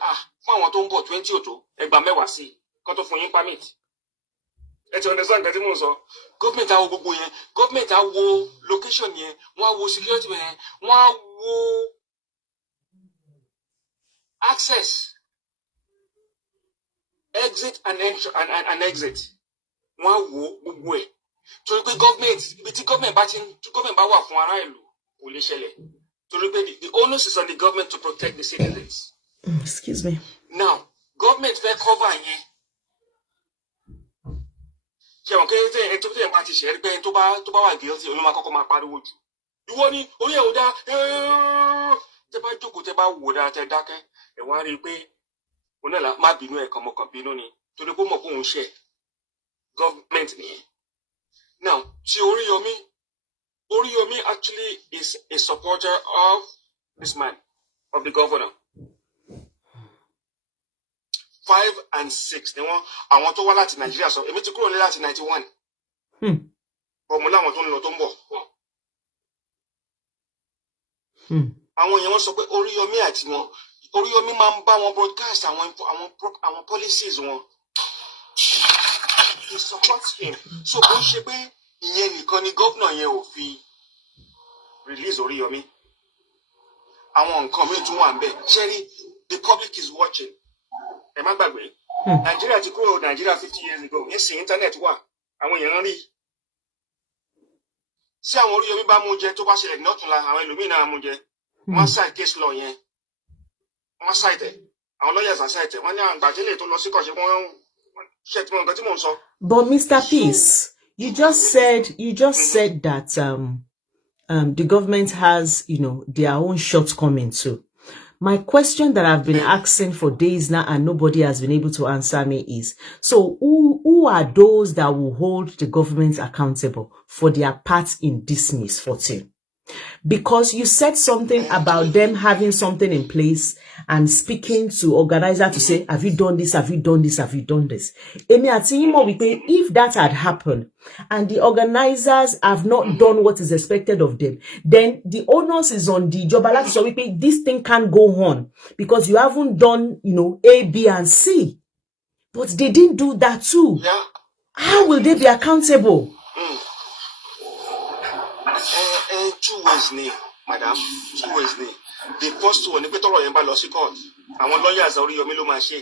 fún àwọn tó ń bọ̀ 20 ò tó ẹgbàá mẹ́wàá sí i kó tó fún yín permit. Ẹ ti understand nǹkan tí mò ń sọ government á wo gbogbo yẹn government á wo location yẹn wọ́n á wo security yẹn wọ́n á wo access exit and exit wọ́n á wo gbogbo ẹ̀ torí pé government ibi tí government bá wà fún ará ìlú kò lè ṣẹlẹ̀ torí pé the onus is on the government to protect the citizens. Excuse me. Now government fẹ́ cover yẹn ṣe àwọn kéde tó tẹ̀ bá ti ṣe ẹ̀rí pé tó bá wà guilty òun ló máa kọ́kọ́ máa pariwo jù ìwọ ni orí ẹ̀ ò dá tẹ bá jókòó tẹ bá wò dáa tẹ dákẹ́ ẹ̀ wá rí i pé òun náà má bínú ẹ̀ kàn mọ̀kàn bínú ni torí pé ó mọ̀ pé òun ṣe government nìyẹn. Now ti Oriyomi actually is a supporter of this man, of the governor. 5 and 6 ni wọ́n àwọn tó wá láti Nàìjíríà sọ èmi ti kúrò ní láti 91. Ọmọ láwọn tó ń lọ tó ń bọ̀. Àwọn èèyàn wọ́n sọ pé Oriyomi àti wọn Oriyomi máa ń bá wọn broadcast àwọn policies wọn. He supports him. So kò ń ṣe pé ìyẹn nìkan ni gómìnà yẹn ò fi release Oriyomi. Àwọn nǹkan míì tún wà ń bẹ̀. Ṣẹ́rí the public is watching. Ẹ má gbàgbé. Nàìjíríà ti kúrò Nàìjíríà 50 years ago. Nísìnyí internet wà. Àwọn èèyàn rí. Sí àwọn Oriyomi bá mú jẹ tó bá ṣẹlẹ̀ nọ́tùnla àwọn ẹlòmíràn mú jẹ. Wọ́n cite case law yẹn. Wọ́n cite ẹ̀. Àwọn lawyers are cite ẹ̀. Wọ́n ní àgbàjẹ́lẹ̀ tó lọ sí kọ̀ṣẹ́ wọ́n ṣe tí wọ́n nǹkan tí mò ń sọ. But Mr. Peace, you just said that the government has, their own shortcomings too. My question that I've been asking for days now and nobody has been able to answer me is, so who are those that will hold the government accountable for their part in this misfortune? Because you said something about them having something in place and speaking to organizer to say, have you done this? Have you done this? Have you done this? If that had happened and the organizers have not done what is expected of them, then the onus is on the job. So this thing can't go on because you haven't done, A, B, and C. But they didn't do that too. Yeah. How will they be accountable? 2 ways ni madam 2 ways ni the first one ni pé tọ́rọ̀ yẹn bá lọ sí court àwọn lawyers Oriyomi ló máa ṣe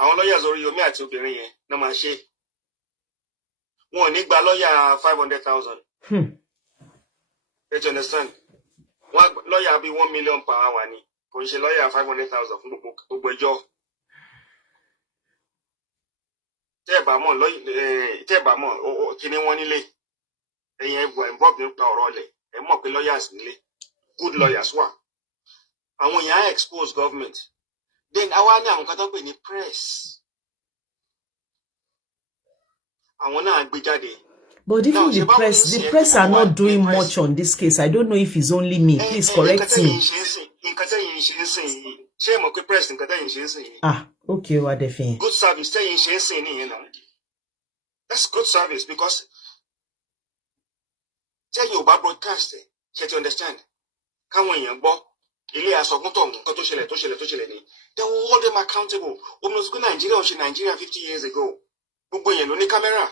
àwọn lawyers Oriyomi àti obìnrin yẹn ló máa ṣe wọn ò ní gba lawyer 500,000 you understand wọn lawyer bí 1 million per hour ni kò ń ṣe lawyer 500,000 fún gbogbo ẹjọ́ tẹ́ ẹ̀ bá mọ̀ kíní wọn nílé ẹ̀yin ẹ̀gbọ́n involved nípa ọ̀rọ̀ ọ̀lẹ̀ ẹ̀ mọ̀ pé lawyers nílé good lawyers wà àwọn èèyàn expose government then àwa ní àwọn kan tó ń pè ní press àwọn náà gbé jáde. But even the press are not doing much on this case. I don't know if it's only me. Please correct me. nǹkan tẹ́yìn ṣe ń sìn yìí ṣé ẹ mọ̀ pé press nǹkan tẹ́yìn ṣe ń sìn yìí. Okay, what the thing. Good service tẹ́yìn ṣe ń sìn nìyẹn náà. That's good service because tẹ́yìn ò bá broadcast ẹ̀ ṣe ti understand káwọn èèyàn gbọ́ ilé asọ̀gùn tọ̀hún nǹkan tó ṣẹlẹ̀ ni they will hold them accountable omi oṣù pé Nàìjíríà ò ṣe Nàìjíríà 50 years ago gbogbo èèyàn ló ní kámẹ́rà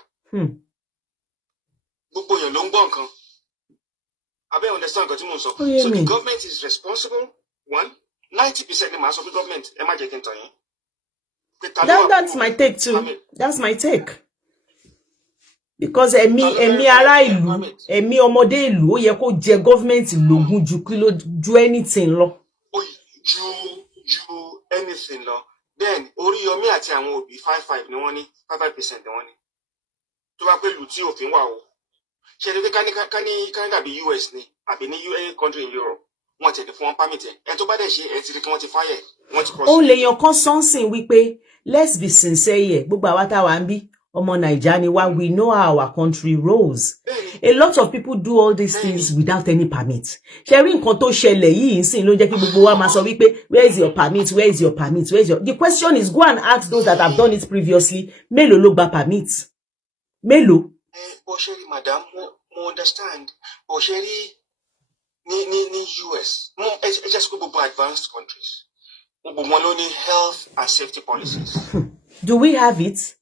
gbogbo èèyàn ló ń gbọ́ nǹkan abẹ́ understand nǹkan tí mò ń sọ so the government is responsible 90% ni màá sọ pé government ẹ má jẹ́ kí n tàn yín. That's my take too. That's my take. Because ẹ̀mí ará ìlú, ẹ̀mí ọmọdé ìlú ó yẹ kó jẹ government lógún ju anything lọ. Ju anything lọ. Then Oriyomi àti àwọn òbí 55 ni wọ́n ní 55% ni wọ́n ní. Tó bá pé ìlú tí òfin wà o. Ṣé ẹni pé ká ní Canada bí US ni àbí ní any country in Europe wọ́n ti fún wọn permit ẹ̀ tó bá dẹ̀ ṣe ẹ̀ ti rí kí wọ́n ti fire wọ́n ti proceed. Ó lè yan kan sọ́nsìn wípé let's be sincere here gbogbo àwa tá wà ń bí ọmọ Naija ni wá we know how our country rolls. A lot of people do all these things without any permit. Ṣé rí nǹkan tó ṣẹlẹ̀ yìí ńsìn ló jẹ́ kí gbogbo wa máa sọ wípé where is your permit, where is your permit, where is your... The question is go and ask those that have done it previously mélòó ló gba permit mélòó. Bó ṣe rí madam mo understand bó ṣe rí ní US ẹ jẹ́ sọ gbogbo advanced countries gbogbo wọn ló ní health and safety policies. Do we have it?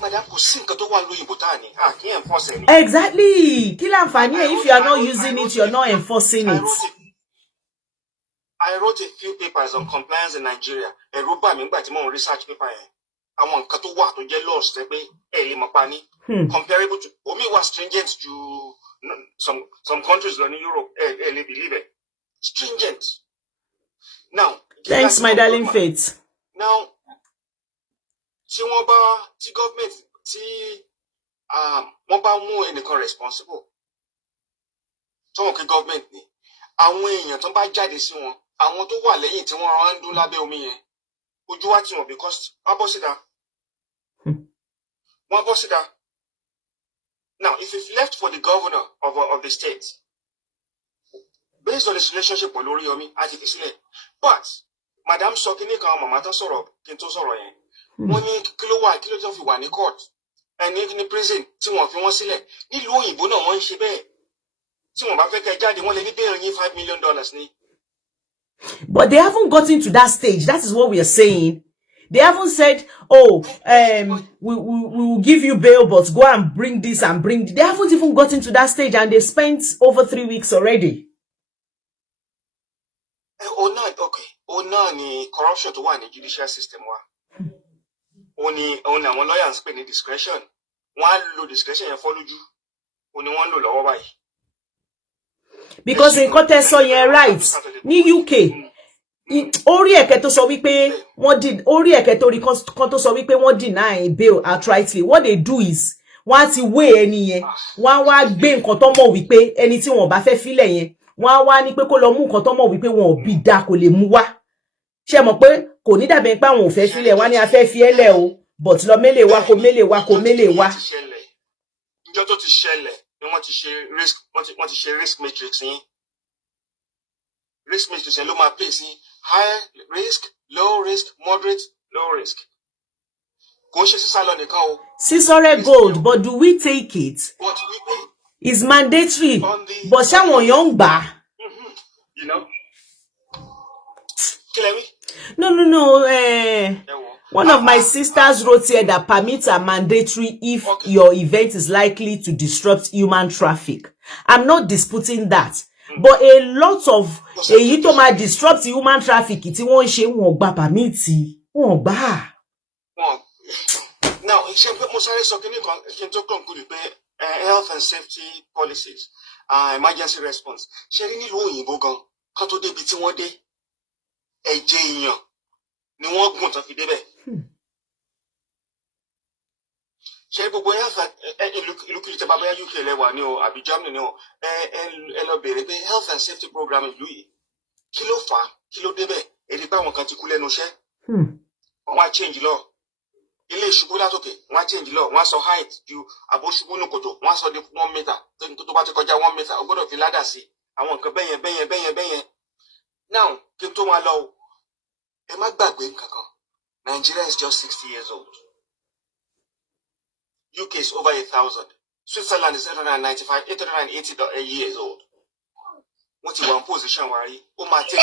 Madam kò sí nǹkan tó wà lóyìnbó tá ní kí ẹ enforce it. Exactly. Kí láǹfààní ẹ if you are not using it, you're not enforcing it. I wrote a few papers on compliance in Nigeria. Ẹ̀rù bà mí nígbà tí mo research paper yẹn. Àwọn nǹkan tó wà tó jẹ́ laws tẹ́ pé ẹ lè mọ̀ pa ní. Comparable to omi was stringent to some countries in Europe. Ẹ lè believe it. Stringent. Now. Thanks, my darling Faith. Now. Tí government wọ́n bá mú ẹnìkan responsible tó wọ́n kí government ni àwọn èèyàn tó bá jáde sí wọn àwọn tó wà lẹ́yìn tí wọ́n rán ń dún lábẹ́ omi yẹn ojú wá tí wọn because wọ́n bọ́ síta now if it's left for the governor of the state based on his relationship pẹ̀lú Oriyomi àti fi sílẹ̀ but madam sọ kí ní kan màmá tó sọ̀rọ̀ kí n tó sọ̀rọ̀ yẹn wọ́n ní kí ló tó fi wà ní court ẹni ní prison tí wọ́n fi wọ́n sílẹ̀ nílùú òyìnbó náà wọ́n ń ṣe bẹ́ẹ̀ tí wọ́n bá fẹ́ kẹ́ jáde wọ́n lè ní bẹ́ẹ̀ yín $5 million ní. But they haven't gotten to that stage. That is what we are saying. They haven't said, oh, we will give you bail, but go and bring this and bring... They haven't even gotten to that stage and they spent over 3 weeks already. Oh, no, ni corruption tó wà ní judicial system wa. Oni àwọn lawyers pè ní discretion. Wọ́n á lo discretion yẹn fọ́ lójú. Oni wọ́n lò lọ́wọ́ báyìí. Because in contest so yẹn right ní UK orí ẹ̀kẹ́ tó sọ wípé wọ́n did orí ẹ̀kẹ́ tó rí kan tó sọ wípé wọ́n deny bail outrightly. What they do is wọ́n á ti wé ẹni yẹn wọ́n á wá gbé nǹkan tó mọ̀ wípé ẹni tí wọ́n bá fẹ́ filẹ̀ yẹn wọ́n á wá ní pé kó lọ mú nǹkan tó mọ̀ wípé wọn ò bí dá kò lè mú wá. Ṣé mọ̀ pé kò ní dàbí pé àwọn ò fẹ́ filẹ̀ wá ní a fẹ́ fi ẹlẹ̀ o but lọ mélè wá kó mélè wá kó mélè wá. Ìjọ tó ti ṣẹlẹ̀ ni wọ́n ti ṣe risk matrix yín. Risk matrix yẹn ló máa pè sí high risk, low risk, moderate, low risk. Kò ṣe sísá lọ nìkan o. Sísọ̀rẹ́ gold, but do we take it? But we pay. It's mandatory. But ṣáwọn èèyàn ń gbà. You know. Kílẹ̀ wí? No. One of my sisters wrote here that permits are mandatory if your event is likely to disrupt human traffic. I'm not disputing that. But a lot of èyí tó máa disrupt human traffic tí wọ́n ṣe wọ́n gba permit wọ́n gbà. Now, mo sáré sọ kíní kan kí n tó conclude pé health and safety policies, emergency response. Ṣé rí nílùú òyìnbó gan kan tó débi tí wọ́n dé ẹ̀jẹ̀ èèyàn ni wọ́n gùn tán fi débẹ̀. Ṣé gbogbo ìlú kìí tẹ́ bá bẹ́ẹ̀ UK lẹ́wà ní o àbí Germany ní o ẹ lọ bèèrè pé health and safety program ìlú yìí kí ló fà á kí ló débẹ̀ èdè pé àwọn kan ti kú lẹ́nu iṣẹ́ wọ́n wá change law ilé ìṣubú látòkè wọ́n á change law wọ́n á sọ height ju àbóṣubú ní kòtò wọ́n á sọ di 1 meter tó bá ti kọjá 1 meter o gbọ́dọ̀ fi ládà sí àwọn nǹkan bẹ́yẹn. Now kí n tó máa lọ o ẹ má gbàgbé nǹkan kan Nigeria is just 60 years old. UK is over 1,000. Switzerland is 880 years old. What you want position worry? Oh my take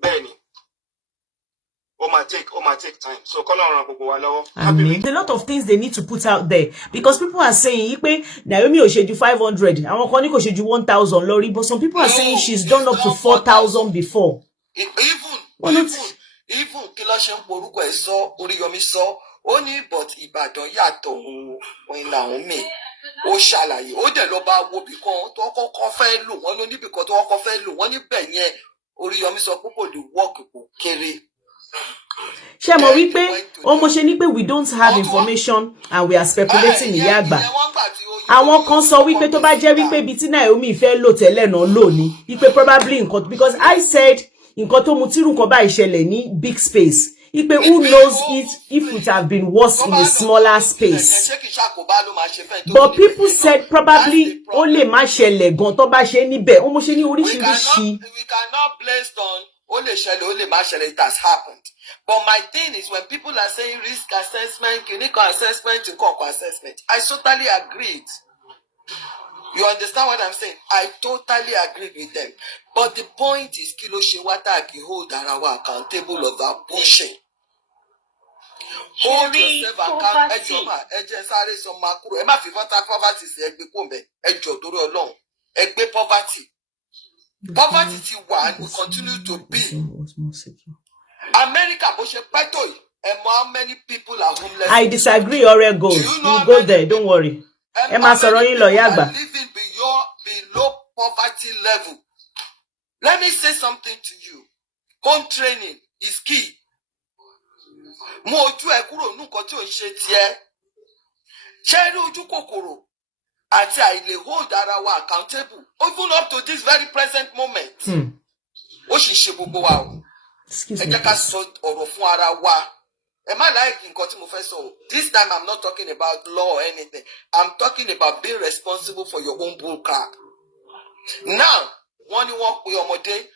Benny. Oh my take time. So call on there's a lot of things they need to put out there because people are saying Naomi ò ṣe ju 500, àwọn kan ní kò ṣe ju 1,000 lórí, but some people are saying she's done up to 4,000 before. Even kí ló ṣe ń porúkọ ẹ̀ sọ Oriyomi sọ ó ní but Ìbàdàn yàtọ̀ òun Naomi ó ṣàlàyé ó dẹ̀ lọ bá wo bìkan tó kọ́kọ́ fẹ́ lò wọ́n ló níbìkan tó kọ́kọ́ fẹ́ lò wọ́n níbẹ̀ yẹn Oriyomi sọ pé kò lè wọ́ọ̀kì kò kéré. Ṣé mo wí pé mo ṣe ní pé we don't have information and we are speculating ìyá àgbà. Àwọn kan sọ wípé tó bá jẹ́ wípé ibi tí Naomi fẹ́ lò tẹ́lẹ̀ náà lò ní wípé probably nǹkan, because I said nǹkan tó mu tírù kan bá ìṣẹ̀lẹ̀ ní big space wípé who knows if it have been worse in a smaller space. But people said probably ó lè má ṣẹlẹ̀ gan tó bá ṣe níbẹ̀ ó mo ṣe ní oríṣiríṣi. We cannot place on ó lè ṣẹlẹ̀ ó lè má ṣẹlẹ̀, it has happened. But my thing is when people are saying risk assessment, clinical assessment, clinical assessment, I totally agreed. You understand what I'm saying? I totally agree with them. But the point is, kí ló ṣe wá tá kí hold ara wa accountable of that bullshit. Hold yourself accountable. Ẹjọ́ sáré sọ máa kúrò. Ẹ má fi poverty sí ẹgbẹ́ kó mbẹ. Ẹjọ́ torí Ọlọ́run. Ẹgbẹ́ poverty. Poverty ti wà and will continue to be. America bó ṣe pẹ́ tó yìí. How many people are homeless? I disagree, Ore goes. You go there, don't worry. Emma sọ̀rọ̀ yín lọ yàgbà. Living below poverty level. Let me say something to you. Home training is key. Mo ojú ẹ kúrò nǹkan tí ò ń ṣe tiẹ̀. Ṣé rí ojú kòkòrò àti àìlè hold ara wa accountable even up to this very present moment. Ó sì ṣe gbogbo wa o. Ẹ jẹ́ ká sọ ọ̀rọ̀ fún ara wa. Am I like nǹkan tí mo fẹ́ sọ? This time I'm not talking about law or anything. I'm talking about being responsible for your own bull crap. Now, wọ́n ní wọ́n pe ọmọdé.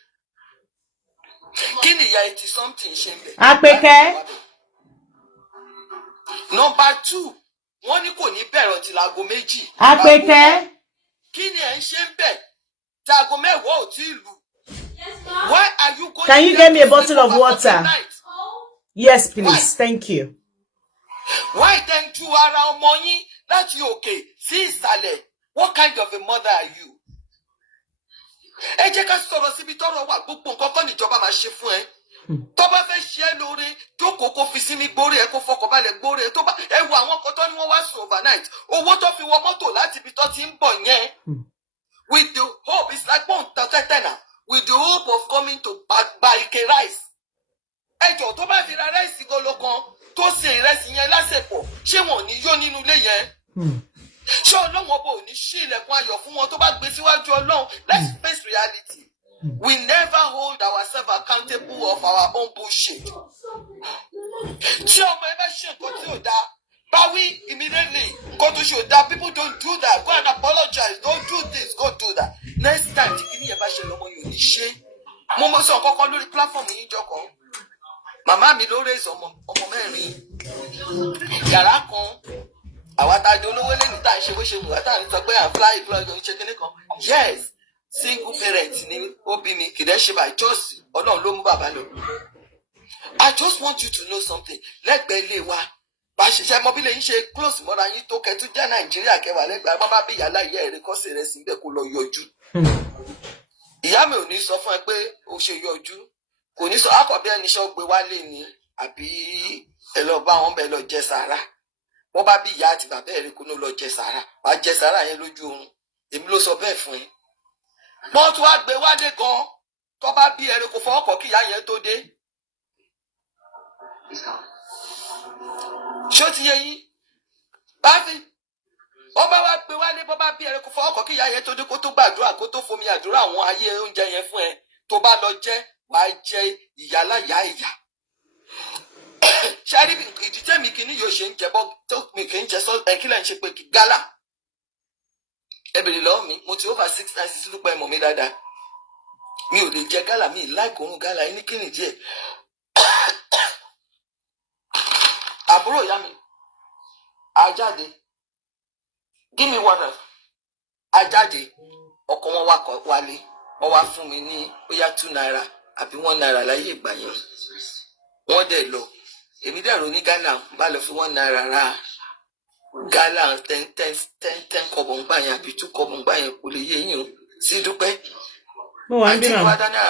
Kí ni ìyá 80 something ṣe ń bẹ̀? Àpèkẹ́. Number 2, wọ́n ní kò ní bẹ̀rẹ̀ ọtí láago 2. Àpèkẹ́. Kí ni ẹ̀ ń ṣe ń bẹ̀? Tí aago 10 ò tí ì lù. Why are you going? Can you get me a bottle of water? Yes, please. Thank you. Why then ju ara ọmọ yín láti òkè sí ìsàlẹ̀? What kind of a mother are you? Ẹ jẹ́ ká sọ̀rọ̀ síbi tọ́rọ̀ wà, gbogbo nǹkan kan níjọba máa ṣe fún ẹ. Tó bá fẹ́ ṣe é lóore, jókòó kó fi sinmi gbórí ẹ kó fọkànbalẹ̀ gbórí ẹ. Tó bá ẹ wo àwọn kan tó ní wọ́n wá sùn overnight. Owó tó fi wọ mọ́tò láti ibi tó ti ń bọ̀ yẹn. With the hope, it's like one now. With the hope of coming to buy a rice. Ẹjọ́ tó bá fi ra rice golo kan tó ṣe ìrẹsì yẹn lásìkò ṣé wọn ò ní yó nínú ilé yẹn? Ṣé Ọlọ́run ọba ò ní ṣí ilẹ̀kùn ayọ̀ fún wọn tó bá gbé síwájú Ọlọ́run? Let's face reality. We never hold ourselves accountable of our own bullshit. Tí ọmọ ẹ bá ṣe nǹkan tí ò dáa, báwí immediately nǹkan tó ṣe ò dáa, people don't do that. Go and apologize. Don't do this. Go do that. Next time tí kìíní yẹn bá ṣe lọ́mọ yóò ní ṣe. Mo mọ sọ kọ́kọ́ lórí platform yìí jọkọ̀. Màmá mi ló raise ọmọ 4. Yàrá kan. Àwa tá a jẹ olówó lẹ́nu tá a ṣe bó ṣe wù wá tá a ní sọ pé à ń fly ń ṣe kíní kan. Yes, single parent ni ó bí mi kì í ṣe by choice. Ọlọ́run ló mú bàbá lọ. I just want you to know something. Lẹ́gbẹ̀ẹ́ ilé wa, bá a ṣiṣẹ́ mọ́bílẹ̀ yín ṣe close mọ́ra yín tó kẹtù jẹ́ Nàìjíríà kẹwàá lẹ́gbẹ̀ẹ́ bá bá bí ìyá láyé ẹ̀rí kọ́sẹ̀ rẹ̀ sí bẹ́ẹ̀ kó lọ yọjú. Ìyá mi ò ní sọ fún ẹ pé ó ṣe yọjú. Kò ní sọ àkọ́bí ẹni ṣọ́ gbé wálé ni àbí ẹ lọ bá wọn bẹ́ẹ̀ lọ jẹ sàárà. Wọ́n bá bí ìyá àti bàbá ẹ̀rí kó lọ jẹ sàárà. Wàá jẹ sàárà yẹn lójú oorun. Èmi ló sọ bẹ́ẹ̀ fún ẹ. Wọ́n tún wá gbé wálé gan. Tó bá bí ẹ̀rí kò fọwọ́ kọ́ kí ìyá yẹn tó dé. Ṣé ó ti yé yín? Báfi ó bá wá gbé wálé bó bá bí ẹ̀rí kò fọwọ́ kọ́ kí ìyá yẹn tó dé kó tó gbàdúrà kó tó fomi àdúrà àwọn ayé oúnjẹ yẹn fún ẹ. Tó bá lọ jẹ wàá jẹ ìyáláyà ìyá. Ṣáàrí ìdí tẹ́mi kìíní yóò ṣe ń jẹ bọ́ tó mi kì í jẹ sọ kí lẹ́yìn ṣe pé gálà. Ẹ bèrè lọ́wọ́ mi, mo ti over 6 times sí lúpọ̀ ẹ̀mọ́ mi dáadáa. Mi ò lè jẹ gálà, mi láìkò òórùn gálà yín ní kíni díẹ̀. àbúrò ìyá mi àjáde give me water àjáde ọkọ wọn wálé wọ́n wá fún mi ní bóyá 2 naira àbí 1 naira láyé ìgbà yẹn wọ́n dẹ̀ lọ èmi dẹ̀ ro ní Ghana bá lọ fi 1 naira ra gala 10 kọ́bọ̀ ń gbà yẹn àbí 2 kọ́bọ̀ ń gbà yẹn kò lè yé yín o sí dúpẹ́. àti ìwádà náà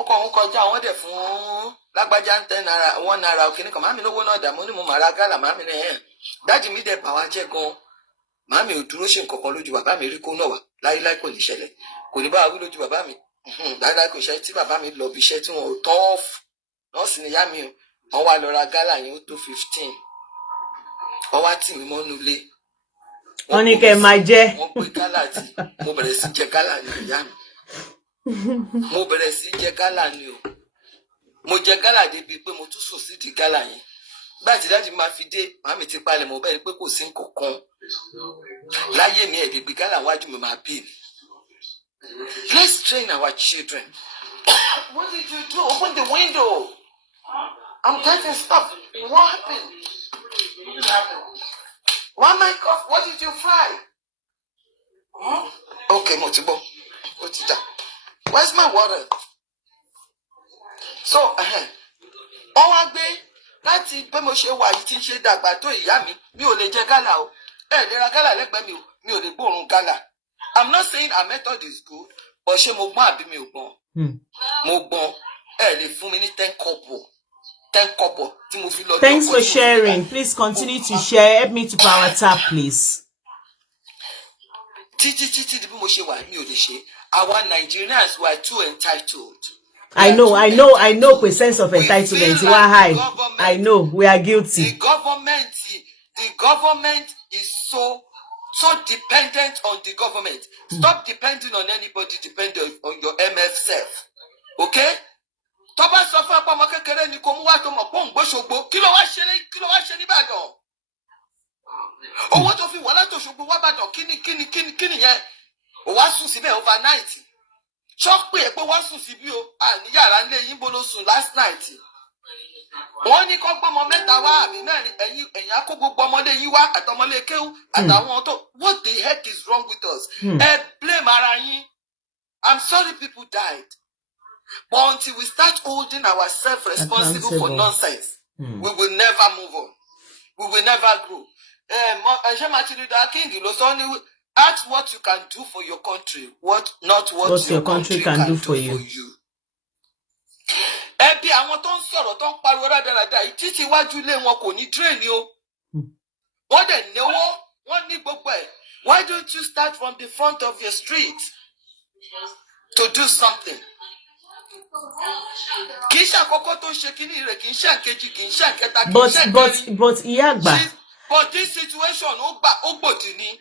ọkọ̀ òun kọjá wọ́n dẹ̀ fún lágbájá 10 naira 1 naira òkè nìkan màmí lówó náà dààmú ní mo máa ra gala màmí náà yẹn dájú mi dẹ̀ bà wá jẹ́ gan màmí ò dúró ṣe nǹkan kan lójú bàbá mi rí kó náà wà láíláí kò lè ṣẹlẹ̀ kò ní bá wa wí lójú bàbá mi láíláí kò ṣe tí bàbá mi lọ bí iṣẹ́ tí wọn ò tọ́ nọ́ọ̀sì ni yá mi o wọ́n wá lọ ra gala yẹn ó tó 15 wọ́n wá tì mí mọ́nú ilé wọ́n ní kẹ́ máa jẹ wọ́n gbé gala tí mo bẹ̀rẹ̀ sí jẹ gala ní ìyá mi mo bẹ̀rẹ̀ sí jẹ gala ni o mo jẹ gala débi pé mo tún sùn sí di gala yẹn gbà tí dájú máa fi dé màmí ti palẹ̀ mo bẹ̀rẹ̀ pé kò sí nǹkan kan láyé mi ẹ̀ẹ́dẹ̀gbẹ̀ gala wájú mi máa bí mi. Let's train our children. What did you do? Open the window. I'm getting stuff. What happened? One mic off. What did you fry? Huh? Okay, Motibo. Where's my water? So, wá gbé láti pé mo ṣe wà yìí tí ń ṣe dàgbà tó ìyá mi ò lè jẹ gálà o. Lè ra gálà lẹ́gbẹ̀ẹ́ mi ò lè gbóòórùn gálà. I'm not saying our method is good, but ṣé mo gbọ́n àbí mi ò gbọ́n? Mo gbọ́n. Lè fún mi ní 10 kọ́bọ̀ tí mo fi lọ. Thanks for sharing. Please continue to share. Help me to power tap, please. Títí bí mo ṣe wà mi ò lè ṣe. Our Nigerians were too entitled. I know a sense of entitlement. You are high. I know we are guilty. The government is so dependent on the government. Stop depending on anybody. Depend on your MF self. Okay? Tó bá sọ fún ọmọ kékeré ni kò mú wá tó mọ̀ pọ́n gbóṣogbo kí ló wá ṣe níbàdàn. Owó tó fi wà látòṣogbo wá bàdàn kí ni yẹn. Ó wá sùn síbẹ̀ overnight. Ṣọ́pẹ́ ẹ̀ pé wá sùn síbí o ní yàrá ńlẹ̀ yín bó ló sùn last night. Wọ́n ní kó gbọ́mọ 3 wá àbí 4 ẹ̀yin á kó gbogbo ọmọdé yín wá àtọmọlé kéwú àtàwọn tó. What the heck is wrong with us? Blame ara yín. I'm sorry people died. But until we start holding ourselves responsible for nonsense, we will never move on. We will never grow. Ask what you can do for your country, not what your country can do for you. Ẹbí àwọn tó ń sọ̀rọ̀ tó ń pariwo rádaràda yìí títí iwájú ilé wọn kò ní drain ni o. Wọ́n dẹ̀ náwó, wọ́n ní gbogbo ẹ̀. Why don't you start from the front of your street to do something? Kì í ṣe àkọ́kọ́ tó ṣe kíní rẹ̀, kì í ṣe àkejì, kì í ṣe àkẹta, kì í ṣe àkẹrin. But ìyá àgbà. But this situation, ó gbòdì ni.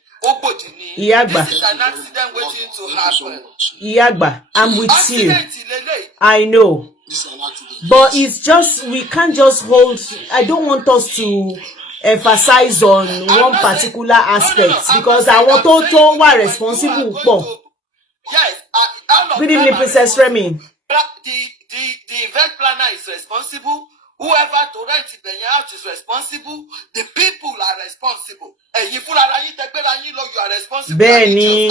Ìyá àgbà. This is an accident waiting to happen. Ìyá àgbà, I'm with you. I know. But it's just, we can't just hold, I don't want us to emphasize on one particular aspect because I want to were responsible for. Yes, good evening, Princess Remy. The event planner is responsible. Whoever to rent the out is responsible. The people are responsible. You are responsible. Benny.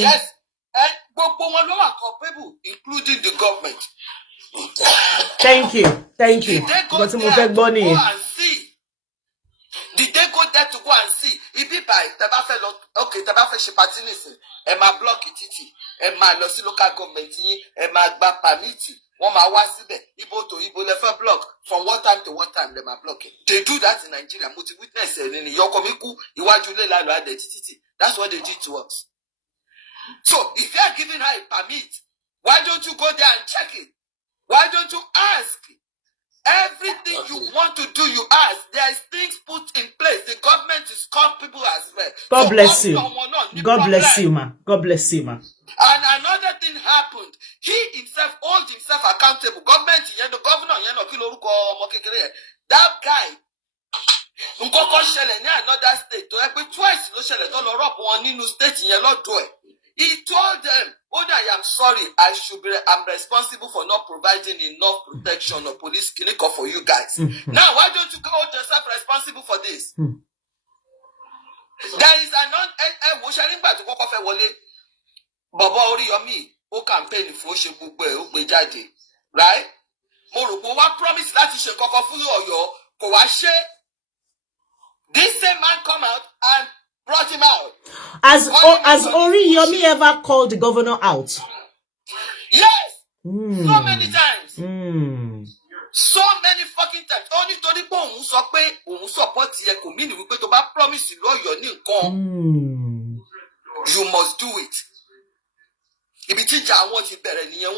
Yes. And culpable, including the government. Thank you. Did they go there to go and see? Did they go there to go and see? If you buy Tabafe Shepatinis, Emma block it, Emma Lossi local government, Emma Gba permit, one ma was there, Ibo to Ibo left block. From what time to what time they are blocking? They do that in Nigeria. Multi witness in Yokomiku, Iwajule Lalo identity. That's what they did to us. So if you are giving her a permit, why don't you go there and check it? Why don't you ask? Everything you want to do, you ask. There is things put in place. The government is culpable as well. God bless you. God bless you, ma. God bless you, ma. And another thing happened. He himself holds himself accountable. Government, the governor, that guy, another state, twice, he told them, Oda, I am sorry. I'm responsible for not providing enough protection or police clinic for you guys. Now, why don't you hold yourself responsible for this? There is Baba Oriyomi, who campaign for Gbejo, right? Mo promise láti ṣe kọ́kọ́ fún Ọ̀yọ́ kò wá ṣe. This same man come out and brought him out. Has Oriyomi ever called the governor out? Yes. So many times. So many fucking times. Only torí pé òun sọ pé òun support ẹ kò mean wípé tó bá promise ìlú Ọ̀yọ́ ní nǹkan. You must do it. Ibi tí ìjà wọn ti bẹ̀rẹ̀ nìyẹn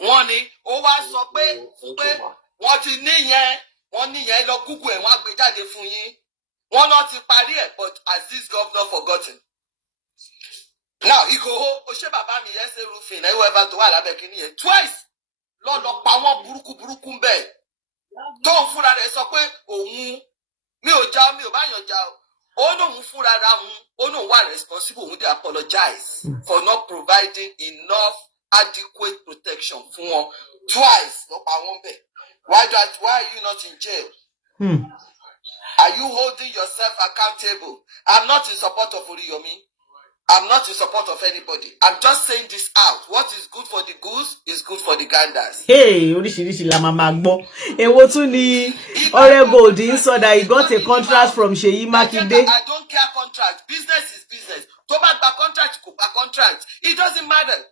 wọ́n ní ó wá sọ pé wọ́n ti níyẹn wọ́n níyẹn lọ Google ẹ̀ wọ́n á gbé jáde fún yín. Wọ́n náà ti parí ẹ̀, but has this governor forgotten? Now, Ikoho, Oshe Baba mi yẹn ṣe roofing, whoever to wà lábẹ́ kínní yẹn twice lọ pa wọ́n burúkú ń bẹ̀. Tóun fúnra rẹ̀ sọ pé òun mi ò bá yàn já o. Ó lóun fúnra ra òun, ó lóun wà responsible, òun dey apologize for not providing enough adequate protection fún wọn. Twice lọ pa wọ́n bẹ̀. Why are you not in jail? Are you holding yourself accountable? I'm not in support of Oriyomi. I'm not in support of anybody. I'm just saying this out. What is good for the goose is good for the ganders. Hey, oríṣiríṣi la máa gbọ́. Èwo tún ni Ọ̀rẹ́ Goldin sọ that he got a contract from Seyi Makinde. I don't care contract. Business is business. Tó bá gba contract, kò gba contract. It doesn't matter.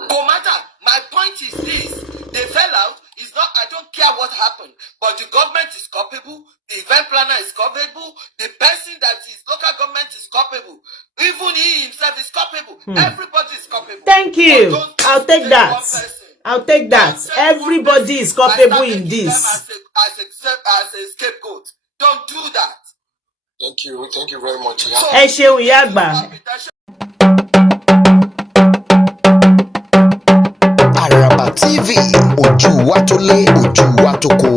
No matter. My point is this. They fell out. It's not, I don't care what happened. But the government is culpable. The event planner is culpable. The person that is local government is culpable. Even he himself is culpable. Everybody is culpable. Thank you. I'll take that. Everybody is culpable in this. As a scapegoat. Don't do that. Thank you. Thank you very much. Ẹ ṣeun ìyá àgbà. Àràbà TV, ojú wa tó lé, ojú wa tó kó.